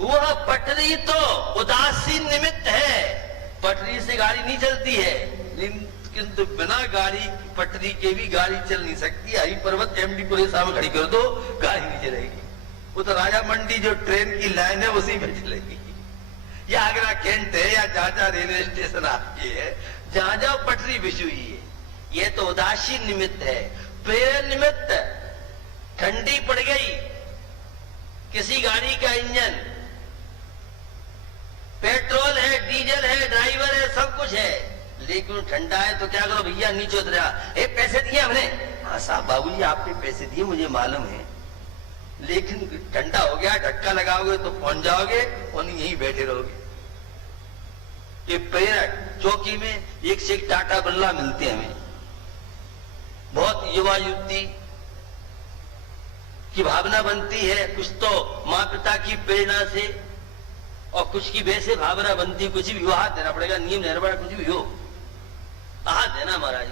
वह पटरी तो उदासीन निमित्त है, पटरी से गाड़ी नहीं चलती है, किंतु बिना गाड़ी पटरी के भी गाड़ी चल नहीं सकती। हरी पर्वत एमडी को सामने खड़ी कर दो, गाड़ी नहीं चलेगी। वो तो राजा मंडी जो ट्रेन की लाइन है उसी में चलेगी। या आगरा कैंट है, या जहां जहां रेलवे स्टेशन आपकी है, जहां जहां पटरी बिछी हुई है, ये तो उदासीन निमित्त है। प्रेरण निमित्त, ठंडी पड़ गई किसी गाड़ी का इंजन, पेट्रोल है, डीजल है, ड्राइवर है, सब कुछ है, लेकिन ठंडा है तो क्या करो भैया, नीचे उतरा। पैसे दिए हमने? हाँ साहब बाबूजी आपने पैसे दिए, मुझे मालूम है, लेकिन ठंडा हो गया, धक्का लगाओगे तो पहुंच जाओगे और यहीं बैठे रहोगे। ये प्रेरक, चौकी में एक से एक टाटा बिरला मिलते हैं हमें। बहुत युवा युवती की भावना बनती है, कुछ तो माँ पिता की प्रेरणा से, और कुछ की वैसे भावना बनती है, कुछ भी हो हाथ देना पड़ेगा, नियम देना पड़ेगा, कुछ भी हो हाथ देना महाराज।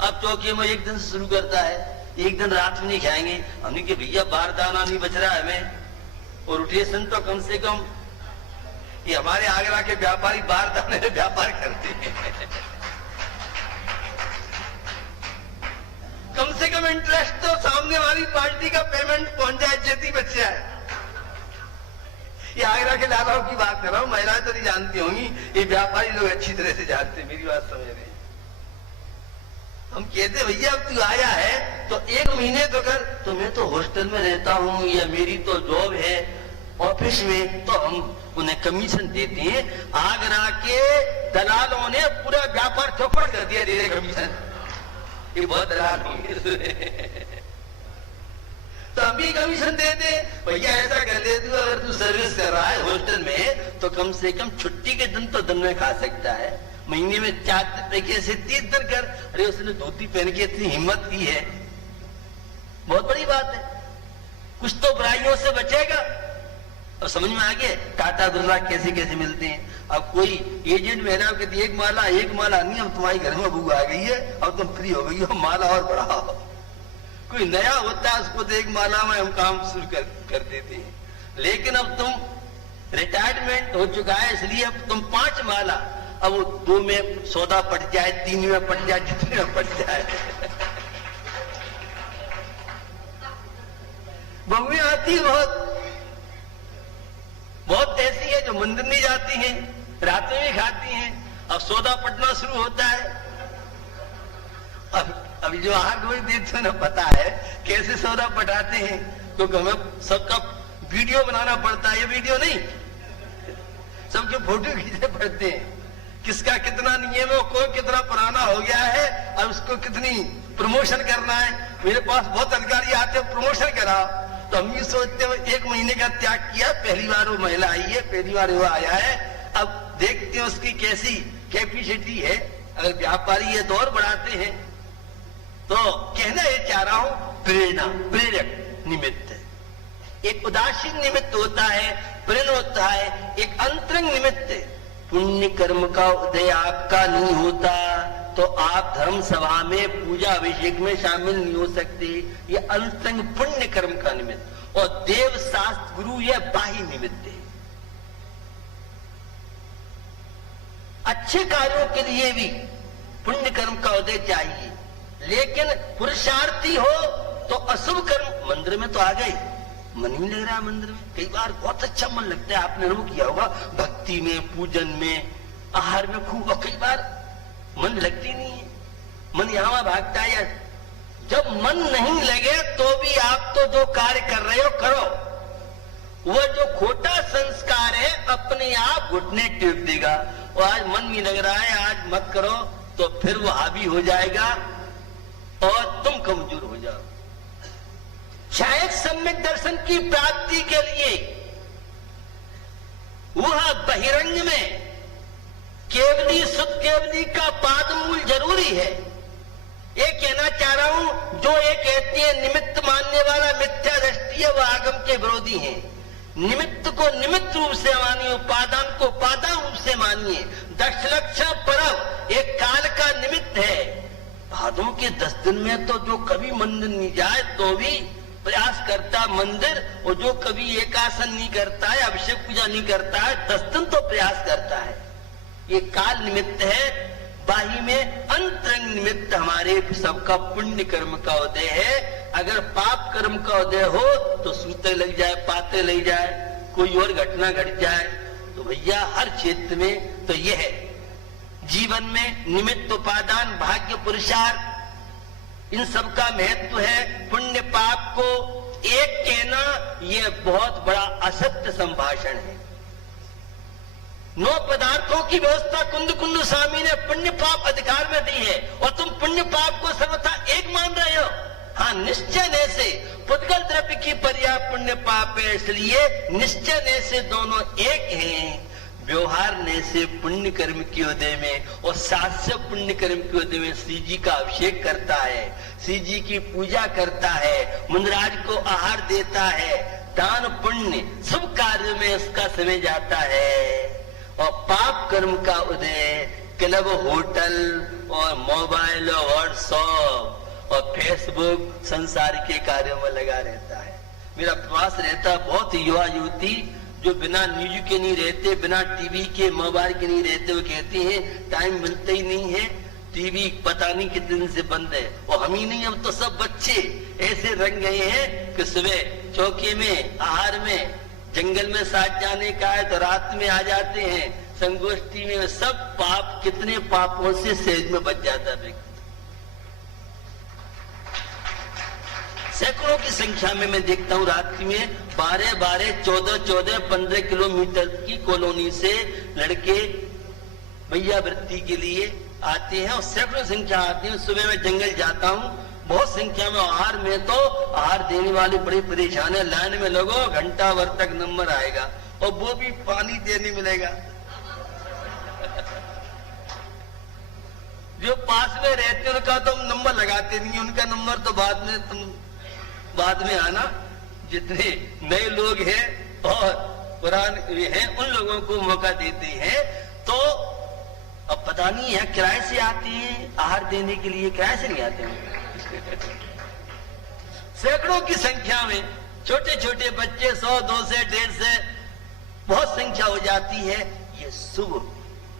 अब चौकी में एक दिन से शुरू करता है, एक दिन रात में नहीं खाएंगे, हमने कि भैया बार दाना नहीं बच रहा है हमें, और रोटेशन तो कम से कम, ये हमारे आगरा के व्यापारी बार दाने में व्यापार करते हैं। कम से कम इंटरेस्ट तो सामने वाली पार्टी का पेमेंट पहुंच जाए, जेती बच जाए। ये आगरा के लालाओं की बात कर रहा हूं, महिलाएं तो नहीं जानती होंगी, ये व्यापारी लोग अच्छी तरह से जानते, मेरी बात समझ रहे। हम कहते भैया अब तू आया है तो 1 महीने तो कर, तो मैं तो हॉस्टल में रहता हूं, या मेरी तो जॉब है ऑफिस में, तो हम उन्हें कमीशन देते हैं। आगरा के दलालों ने पूरा व्यापार चौपट कर दिया, दे कमीशन। ये बहुत दलाल होंगे तो हम भी कमीशन दे दे भैया, ऐसा कर ले तू, अगर तू सर्विस कर रहा है हॉस्टल में तो कम से कम छुट्टी के दिन तो दिन में खा सकता है, महीने में 4 पैके से 30 दिन कर। अरे उसने धोती पहन के इतनी हिम्मत की है, बहुत बड़ी बात है, कुछ तो बुराइयों से बचेगा। अब समझ में आ गया टाटा बिरला कैसे कैसे मिलते हैं। अब कोई एजेंट महिला कहती एक माला नहीं, अब तुम्हारी घर में बहू आ गई है, अब तुम फ्री हो गई हो, माला और बढ़ाओ। कोई नया होता है उसको तो 1 माला में हम काम शुरू कर देते हैं, लेकिन अब तुम रिटायरमेंट हो चुका है, इसलिए अब तुम 5 माला, अब वो 2 में सौदा पट जाए, 3 में पट जाए, जितने में पट जाए। बहुएं आती बहुत ऐसी है जो मंदिर नहीं जाती हैं, रात में भी खाती हैं। अब सौदा पटना शुरू होता है। अभी जो आग में देते हैं ना, पता है कैसे सौदा पटाते हैं, क्योंकि हमें सबका वीडियो बनाना पड़ता है। ये वीडियो नहीं, सबके फोटो खींचने पड़ते हैं, किसका कितना नियम है, कोई कितना पुराना हो गया है, अब उसको कितनी प्रमोशन करना है। मेरे पास बहुत अधिकारी आते हैं, प्रमोशन कराओ, तो हम ये सोचते हैं 1 महीने का त्याग किया, पहली बार वो महिला आई है, पहली बार वो आया है, अब देखते हैं उसकी कैसी कैपेसिटी है। अगर व्यापारी ये दौर बढ़ाते हैं तो कहना ये चाह रहा हूं, प्रेरणा, प्रेरक निमित्त एक उदासीन निमित्त होता है, प्रेरणा होता है एक अंतरंग निमित्त। पुण्य कर्म का उदय आपका नहीं होता तो आप धर्म सभा में पूजा अभिषेक में शामिल नहीं हो सकते, ये अंतरंग पुण्य कर्म का निमित्त। और देव शास्त्र गुरु यह बाह्य निमित्त है। अच्छे कार्यों के लिए भी पुण्य कर्म का उदय चाहिए, लेकिन पुरुषार्थी हो तो अशुभ कर्म, मंदिर में तो आ गए, मन ही लग रहा है मंदिर में, कई बार बहुत अच्छा मन लगता है, आपने अनुभव किया होगा, भक्ति में, पूजन में, आहार में खूब, और कई बार मन लगती नहीं है, मन यहां भागता है। जब मन नहीं लगे तो भी आप तो जो कार्य कर रहे हो करो, वह जो खोटा संस्कार है अपने आप घुटने टेक देगा। और आज मन नहीं लग रहा है, आज मत करो, तो फिर वो हावी हो जाएगा और तुम कमजोर हो जाओ। शायद सम्यक दर्शन की प्राप्ति के लिए वह बहिरंग में केवली शुद्ध केवली का पादमूल जरूरी है। ये कहना चाह रहा हूं, जो ये कहती है निमित्त मानने वाला मिथ्या करिए वो आगम के विरोधी हैं। निमित्त को निमित्त रूप से मानिए, उपादान को उपादान रूप से मानिए। दशलक्षण पर्व एक काल का निमित्त है। भादों के 10 दिन में तो जो कभी मंदिर नहीं जाए तो भी प्रयास करता मंदिर, और जो कभी एकासन नहीं करता है, अभिषेक पूजा नहीं करता है, 10 दिन तो प्रयास करता है। ये काल निमित्त है। बाही में अंतरंग निमित्त हमारे सबका पुण्य कर्म का उदय है। अगर पाप कर्म का उदय हो तो सूते लग जाए, पाते लग जाए, कोई और घटना घट जाए, तो भैया हर क्षेत्र में तो यह है। जीवन में निमित्त, उपादान, भाग्य, पुरुषार्थ, इन सब का महत्व है। पुण्य पाप को एक कहना यह बहुत बड़ा असत्य संभाषण है। 9 पदार्थों की व्यवस्था कुंद कुंड स्वामी ने पुण्य पाप अधिकार में दी है, और तुम पुण्य पाप को सर्वथा एक मान रहे हो। हाँ, निश्चय से पुद्गल द्रव्य की पर्याय पुण्य पाप है, इसलिए निश्चय से दोनों एक हैं। व्यवहार ने से पुण्य कर्म के उदय में और सास्य पुण्य कर्म के उदय में श्री जी का अभिषेक करता है, श्री जी की पूजा करता है, मुंदराज को आहार देता है, दान पुण्य शुभ कार्य में इसका समय जाता है। और पाप कर्म का उदय क्लब, होटल और मोबाइल और व्हाट्सएप और फेसबुक संसार के कार्यों में लगा रहता है। मेरा प्रवास रहता बहुत युवा युवती जो बिना न्यूज के नहीं रहते, बिना टीवी के, मोबाइल के नहीं रहते, वो कहती हैं टाइम मिलता ही नहीं है, टीवी पता नहीं कितने दिन से बंद है। और हम ही नहीं, अब तो सब बच्चे ऐसे रंग गए हैं कि सुबह चौकी में, आहार में, जंगल में साथ जाने का है तो रात में आ जाते हैं, संगोष्ठी में। सब पाप, कितने पापों से सहज में बच जाता व्यक्ति। सैकड़ों की संख्या में मैं देखता हूँ रात्रि में 12-12, 14-14, 15 किलोमीटर की कॉलोनी से लड़के भैया वृत्ति के लिए आते हैं, और सैकड़ों संख्या आते हैं। सुबह में जंगल जाता हूँ, बहुत संख्या में। आहार में तो आहार देने वाले बड़े परेशान है, लाइन में लगो, घंटा भर तक नंबर आएगा, और वो भी पानी देने मिलेगा। जो पास में रहते हैं उनका तो नंबर लगाते नहीं, उनका नंबर तो बाद में आना। जितने नए लोग हैं और पुराने हैं उन लोगों को मौका देते हैं। तो अब पता नहीं है, किराए से आते हैं आहार देने के लिए, किराए से नहीं आते हैं। सैकड़ों की संख्या में छोटे छोटे बच्चे, 100, 200, 150, बहुत संख्या हो जाती है। ये शुभ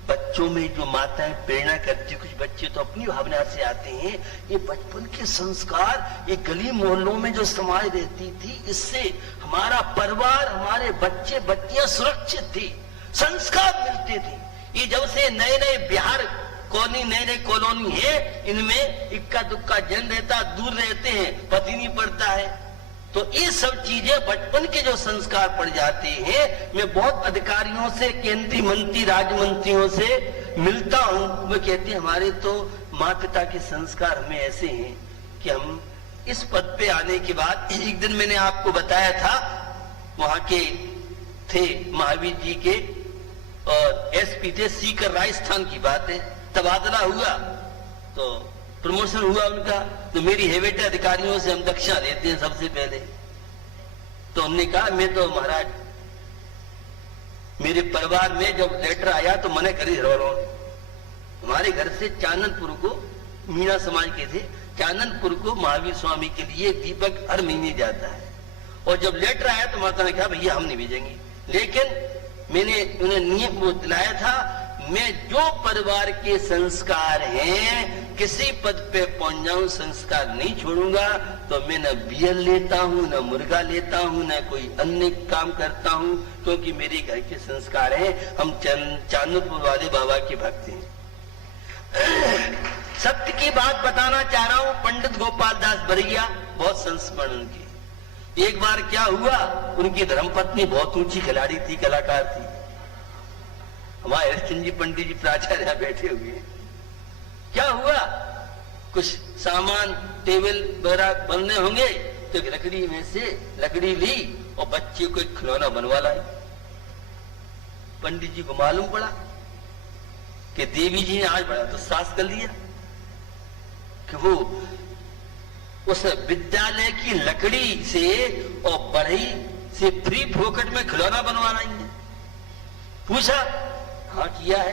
बच्चों में जो माताएं प्रेरणा करती, कुछ बच्चे तो अपनी भावना से आते हैं। ये बचपन के संस्कार, ये गली मोहल्लों में जो समाज रहती थी, इससे हमारा परिवार, हमारे बच्चे बच्चियां सुरक्षित थी, संस्कार मिलते थे। ये जब से नए नए बिहार कॉलोनी, नए नए कॉलोनी है, इनमें इक्का दुक्का जन रहता, दूर रहते हैं, पता नहीं पड़ता है। तो ये सब चीजें बचपन के जो संस्कार पड़ जाते हैं। मैं बहुत अधिकारियों से, केंद्रीय मंत्री, राज्य मंत्रियों से मिलता हूं, वो कहते हैं हमारे तो माँ पिता के संस्कार हमें ऐसे हैं कि हम इस पद पे आने के बाद, एक दिन मैंने आपको बताया था, वहां के थे महावीर जी के और एसपी थे, सीकर राजस्थान की बात है, तबादला हुआ तो प्रमोशन हुआ उनका। तो मेरी हेवेटे अधिकारियों से हम दक्षिणा लेते हैं सबसे पहले। तो हमने कहा मैं तो महाराज, मेरे परिवार में जब लेटर आया तो मने करी धरोहरों ने। हमारे घर से चाननपुर को, मीना समाज के थे, चाननपुर को महावीर स्वामी के लिए दीपक हर महीने जाता है। और जब लेटर आया तो माता ने कहा भैया हम नहीं भेजेंगे, लेकिन मैंने उन्हें नियम वो दिलाया था, मैं जो परिवार के संस्कार हैं, किसी पद पे पहुंच जाऊं, संस्कार नहीं छोड़ूंगा। तो मैं न बियर लेता हूं, न मुर्गा लेता हूं, न कोई अन्य काम करता हूं, क्योंकि मेरे घर के संस्कार हैं। हम चांदपुर वाले बाबा के भक्त हैं। सत्य की बात बताना चाह रहा हूं। पंडित गोपाल दास बरिया, बहुत संस्मरण उनके। एक बार क्या हुआ, उनकी धर्मपत्नी बहुत ऊंची खिलाड़ी थी, कलाकार थी। हमारे हरिश्चंद्र जी पंडित जी प्राचार्य बैठे हुए हैं। क्या हुआ, कुछ सामान टेबल वगैरह बनने होंगे, तो एक लकड़ी में से लकड़ी ली और बच्चे को एक खिलौना बनवा लाई। पंडित जी को मालूम पड़ा कि देवी जी ने आज बड़ा तो सास कर लिया कि वो उस विद्यालय की लकड़ी से और बढ़ई से फ्री फोकट में खिलौना बनवा रही है। पूछा, हाँ किया है।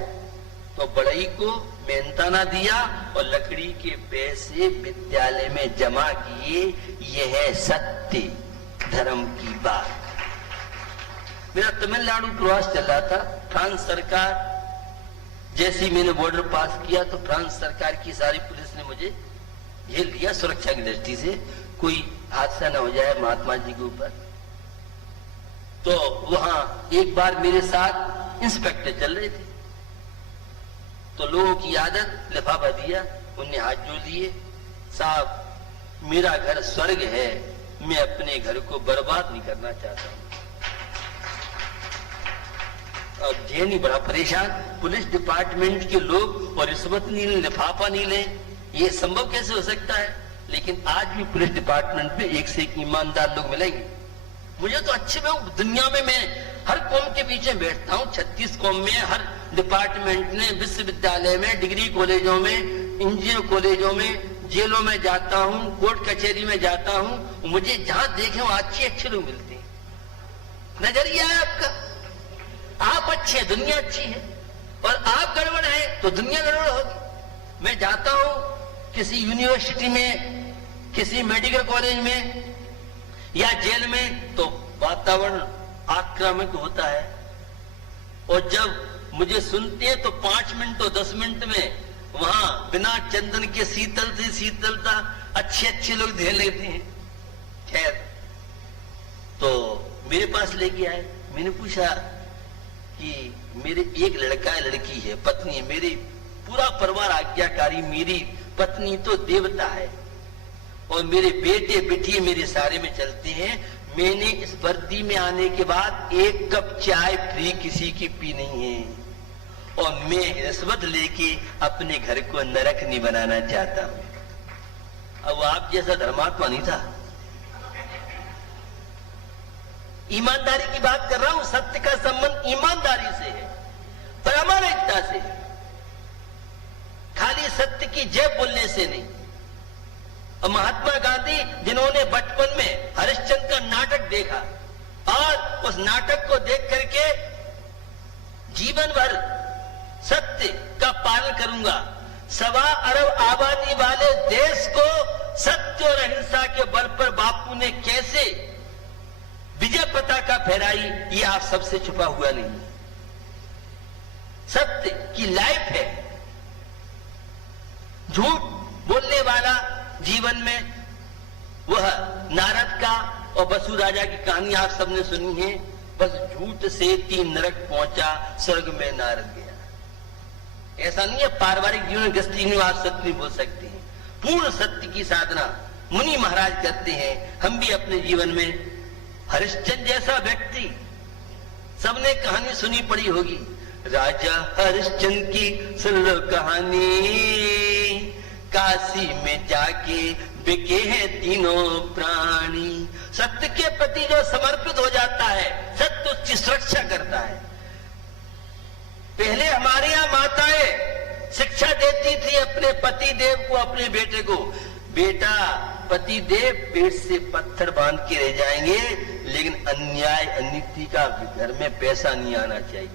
तो बढ़ई को मेहनताना दिया और लकड़ी के पैसे विद्यालय में जमा किए। यह है सत्य धर्म की बात। मेरा तमिलनाडु प्रवास चल रहा था। फ्रांस सरकार, जैसे मैंने बॉर्डर पास किया तो फ्रांस सरकार की सारी पुलिस ने मुझे घेर लिया सुरक्षा की दृष्टि से, कोई हादसा न हो जाए महात्मा जी के ऊपर। तो वहां एक बार मेरे साथ इंस्पेक्टर चल रहे थे, तो लोगों की आदत, लिफाफा दिया, उन्हें हाथ जोड़ लिए, साहब मेरा घर स्वर्ग है, मैं अपने घर को बर्बाद नहीं करना चाहता हूं। अब जेनी बड़ा परेशान, पुलिस डिपार्टमेंट के लोग और रिश्वत नहीं लें, लिफाफा नहीं लें, ये संभव कैसे हो सकता है? लेकिन आज भी पुलिस डिपार्टमेंट में एक से एक ईमानदार लोग मिलेंगे। मुझे तो अच्छे में दुनिया में मैं हर कौम के बीच में बैठता हूँ, 36 कौम में, हर डिपार्टमेंट में, विश्वविद्यालय में, डिग्री कॉलेजों में, इंजीनियर कॉलेजों में, जेलों में जाता हूँ, कोर्ट कचहरी में जाता हूँ। मुझे जहां देखे वहां अच्छे लोग मिलते हैं। नजरिया है आपका, आप अच्छे, दुनिया अच्छी है, और आप गड़बड़ है तो दुनिया गड़बड़ होगी। मैं जाता हूं किसी यूनिवर्सिटी में, किसी मेडिकल कॉलेज में या जेल में, तो वातावरण आक्रामक होता है, और जब मुझे सुनते हैं तो 5 मिनट और 10 मिनट में वहां बिना चंदन के शीतल से शीतलता अच्छे लोग धेर लेते हैं। खैर, तो मेरे पास लेके आए। मैंने पूछा कि मेरे एक लड़का है, लड़की है, पत्नी है, मेरी पूरा परिवार आज्ञाकारी, मेरी पत्नी तो देवता है, और मेरे बेटे बेटियां मेरे सारे में चलते हैं। मैंने इस वर्दी में आने के बाद 1 कप चाय फ्री किसी की पी नहीं है, और मैं रिश्वत लेके अपने घर को नरक नहीं बनाना चाहता हूं। अब आप जैसा धर्मात्मा नहीं था। ईमानदारी की बात कर रहा हूं। सत्य का संबंध ईमानदारी से है, प्रामाणिकता से, खाली सत्य की जय बोलने से नहीं। और महात्मा गांधी, जिन्होंने बचपन में हरिश्चंद्र का नाटक देखा और उस नाटक को देख करके जीवन भर सत्य का पालन करूंगा, 1.25 अरब आबादी वाले देश को सत्य और अहिंसा के बल पर बापू ने कैसे विजय पताका फहराई, ये आप सबसे छुपा हुआ नहीं। सत्य की लाइफ है। झूठ बोलने वाला जीवन में, वह नारद का और बसु राजा की कहानी आप सबने सुनी है। बस झूठ से 3 नरक पहुंचा, स्वर्ग में नारद गया। ऐसा नहीं है पारिवारिक जीवन गृहस्थी में आप सत्य नहीं बोल सकते हैं। पूर्ण सत्य की साधना मुनि महाराज करते हैं। हम भी अपने जीवन में, हरिश्चंद्र जैसा व्यक्ति, सबने कहानी सुनी पड़ी होगी, राजा हरिश्चंद्र की सुन लो कहानी, काशी में जाके बिके हैं तीनों प्राणी। सत्य के प्रति जो समर्पित हो जाता है, सत्य उसकी सुरक्षा करता है। पहले हमारे यहाँ माताएं शिक्षा देती थी अपने पति देव को, अपने बेटे को, बेटा पति देव पेट से पत्थर बांध के रह जाएंगे, लेकिन अन्याय अनीति का घर में पैसा नहीं आना चाहिए।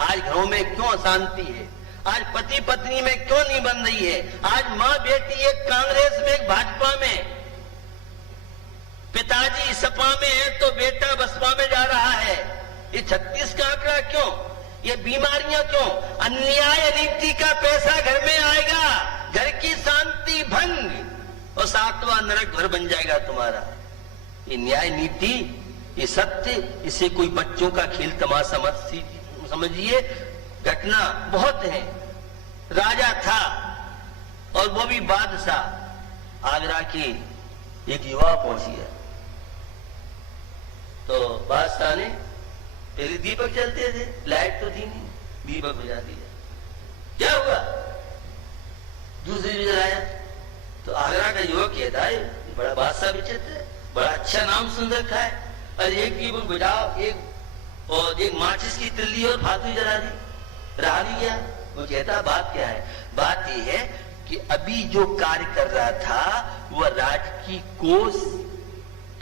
आज घरों में क्यों अशांति है? आज पति पत्नी में क्यों नहीं बन रही है? आज माँ बेटी एक कांग्रेस में, एक भाजपा में, पिताजी सपा में है तो बेटा बसपा में जा रहा है। ये 36 का आंकड़ा क्यों? ये बीमारियां क्यों? अन्याय अनीति का पैसा घर में आएगा, घर की शांति भंग, और 7वां नरक घर बन जाएगा तुम्हारा। ये न्याय नीति, ये सत्य, इसे कोई बच्चों का खेल तमाशा मत समझिए। घटना बहुत है। राजा था और वो भी बादशाह। आगरा की एक युवा पहुंची है, तो बादशाह ने, पहले दीपक जलते थे, लाइट तो थी नहीं, दीपक बुझा दिया। क्या हुआ? दूसरी भी जलाया। तो आगरा का युवक कहता है, बड़ा बादशाह विचित्र है, बड़ा अच्छा नाम सुन रखा है, और एक दीपक बुझाओ, एक माचिस की तिल्ली और फालतू जला दी, रहा नहीं गया। वो कहता बात क्या है? बात यह है कि अभी जो कार्य कर रहा था वह राज की कोष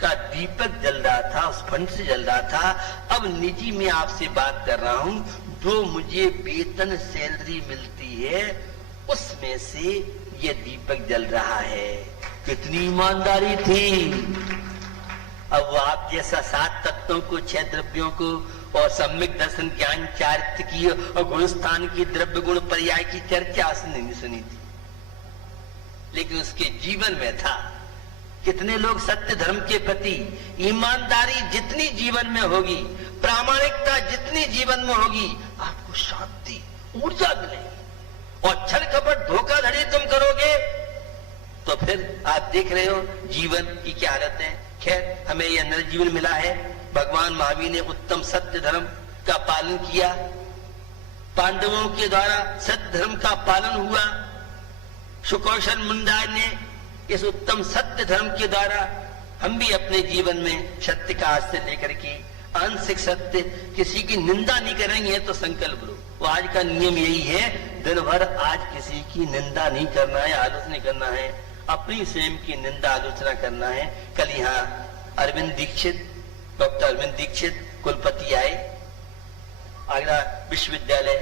का दीपक जल रहा था, उस फंड से जल रहा था। अब निजी में आपसे बात कर रहा हूं, जो मुझे वेतन सैलरी मिलती है उसमें से ये दीपक जल रहा है। कितनी ईमानदारी थी। अब वो आप जैसा 7 तत्वों को, 6 द्रव्यों को और सम्यक दर्शन, ज्ञान, चारित्र की और गुणस्थान की, द्रव्य गुण पर्याय की चर्चा उसने नहीं सुनी थी, लेकिन उसके जीवन में था। कितने लोग सत्य धर्म के प्रति ईमानदारी जितनी जीवन में होगी, प्रामाणिकता जितनी जीवन में होगी, आपको शांति, ऊर्जा मिलेगी। और छल कपट धोखाधड़ी तुम करोगे तो फिर आप देख रहे हो जीवन की क्या हालत है। खैर, हमें यह नर जीवन मिला है। भगवान महावीर ने उत्तम सत्य धर्म का पालन किया, पांडवों के द्वारा सत्य धर्म का पालन हुआ। सुकौशल मुंडा ने इस उत्तम सत्य धर्म के द्वारा हम भी अपने जीवन में सत्य का आश्रय लेकर के आंशिक सत्य, किसी की निंदा नहीं करेंगे तो संकल्प लो। वो आज का नियम यही है, दिन भर आज किसी की निंदा नहीं करना है, आलोचना नहीं करना है, अपनी स्वयं की निंदा आलोचना करना है। कल यहाँ अरविंद दीक्षित, डॉक्टर अरविंद दीक्षित कुलपति आए आगरा विश्वविद्यालय।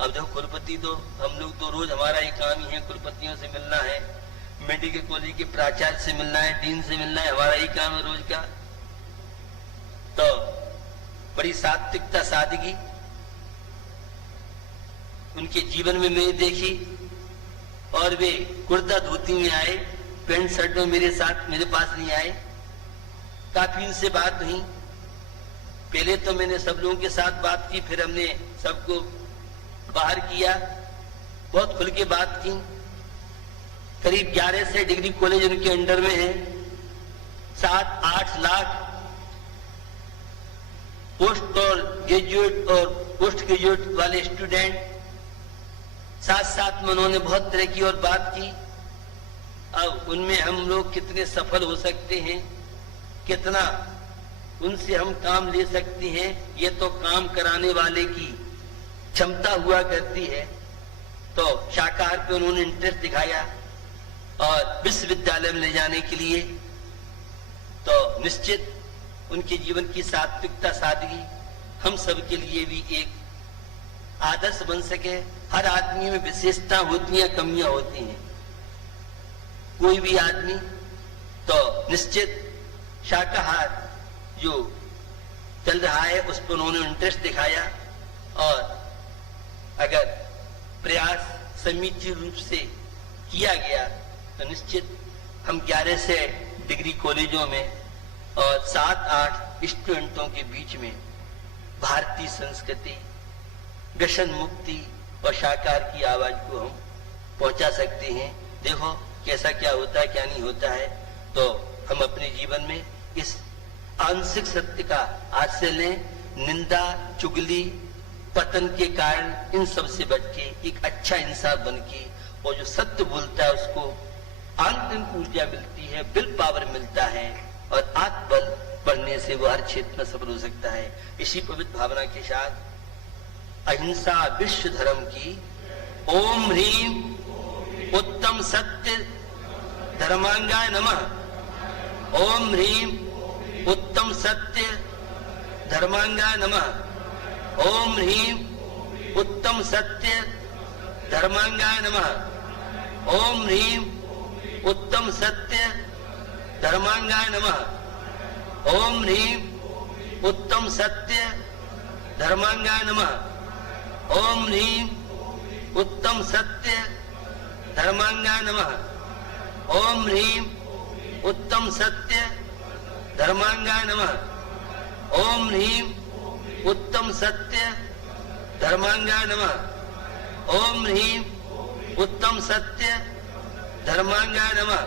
अब देखो, कुलपति तो हम लोग तो रोज, हमारा ही काम ही है कुलपतियों से मिलना है, मेडिकल कॉलेज के प्राचार्य से मिलना है, डीन से मिलना है, हमारा ही काम है रोज का। तो बड़ी सात्विकता, सादगी उनके जीवन में मैंने देखी। और वे कुर्ता धोती में आए, पैंट शर्ट में मेरे साथ, मेरे पास नहीं आए। काफी उनसे बात हुई। पहले तो मैंने सब लोगों के साथ बात की, फिर हमने सबको बाहर किया, बहुत खुल के बात की। करीब 11 से डिग्री कॉलेज उनके अंडर में है, 7-8 लाख पोस्ट और ग्रेजुएट और पोस्ट ग्रेजुएट वाले स्टूडेंट, साथ साथ में उन्होंने बहुत तरह की और बात की। अब उनमें हम लोग कितने सफल हो सकते हैं, कितना उनसे हम काम ले सकते हैं, ये तो काम कराने वाले की क्षमता हुआ करती है। तो शाकाहार पे उन्होंने इंटरेस्ट दिखाया और विश्वविद्यालय में ले जाने के लिए, तो निश्चित उनके जीवन की सात्विकता, सादगी हम सब के लिए भी एक आदर्श बन सके। हर आदमी में विशेषता होती है, कमियां होती हैं। कोई भी आदमी तो निश्चित शाकाहार जो चल रहा है उस पर उन्होंने इंटरेस्ट दिखाया। और अगर प्रयास समीचीन रूप से किया गया तो निश्चित हम 11 से डिग्री कॉलेजों में और 7-8 स्टूडेंटों के बीच में भारतीय संस्कृति, व्यसन मुक्ति और शाकाहार की आवाज को हम पहुंचा सकते हैं। देखो कैसा क्या होता है, क्या नहीं होता है। तो हम अपने जीवन में इस आंशिक सत्य का आश्रय लें। निंदा, चुगली, पतन के कारण इन सब से बच के एक अच्छा इंसान बन के, और जो सत्य बोलता है उसको आंतरिक ऊर्जा मिलती है, विल पावर मिलता है, और आत्मबल बढ़ने से वो हर क्षेत्र में सफल हो सकता है। इसी पवित्र भावना के साथ अहिंसा विश्व धर्म की ओम ह्रीम उत्तम सत्य धर्मांगाय नमः। ओम ह्रीम उत्तम सत्य धर्मांगाय नमः। ओम ह्रीम उत्तम सत्य धर्मांगाय नमः। ओम ह्रीम उत्तम सत्य धर्मांगाय नमः। ओम ह्रीम उत्तम सत्य धर्मांगाय नमः। ओम ह्रीम उत्तम सत्य धर्मांगाय नमः। ओम ह्रीम उत्तम सत्य धर्मांगाय नमः। ओम ह्रीम उत्तम सत्य धर्मांगाय नमः। ओम ह्रीम उत्तम सत्य धर्मांगाय नमः।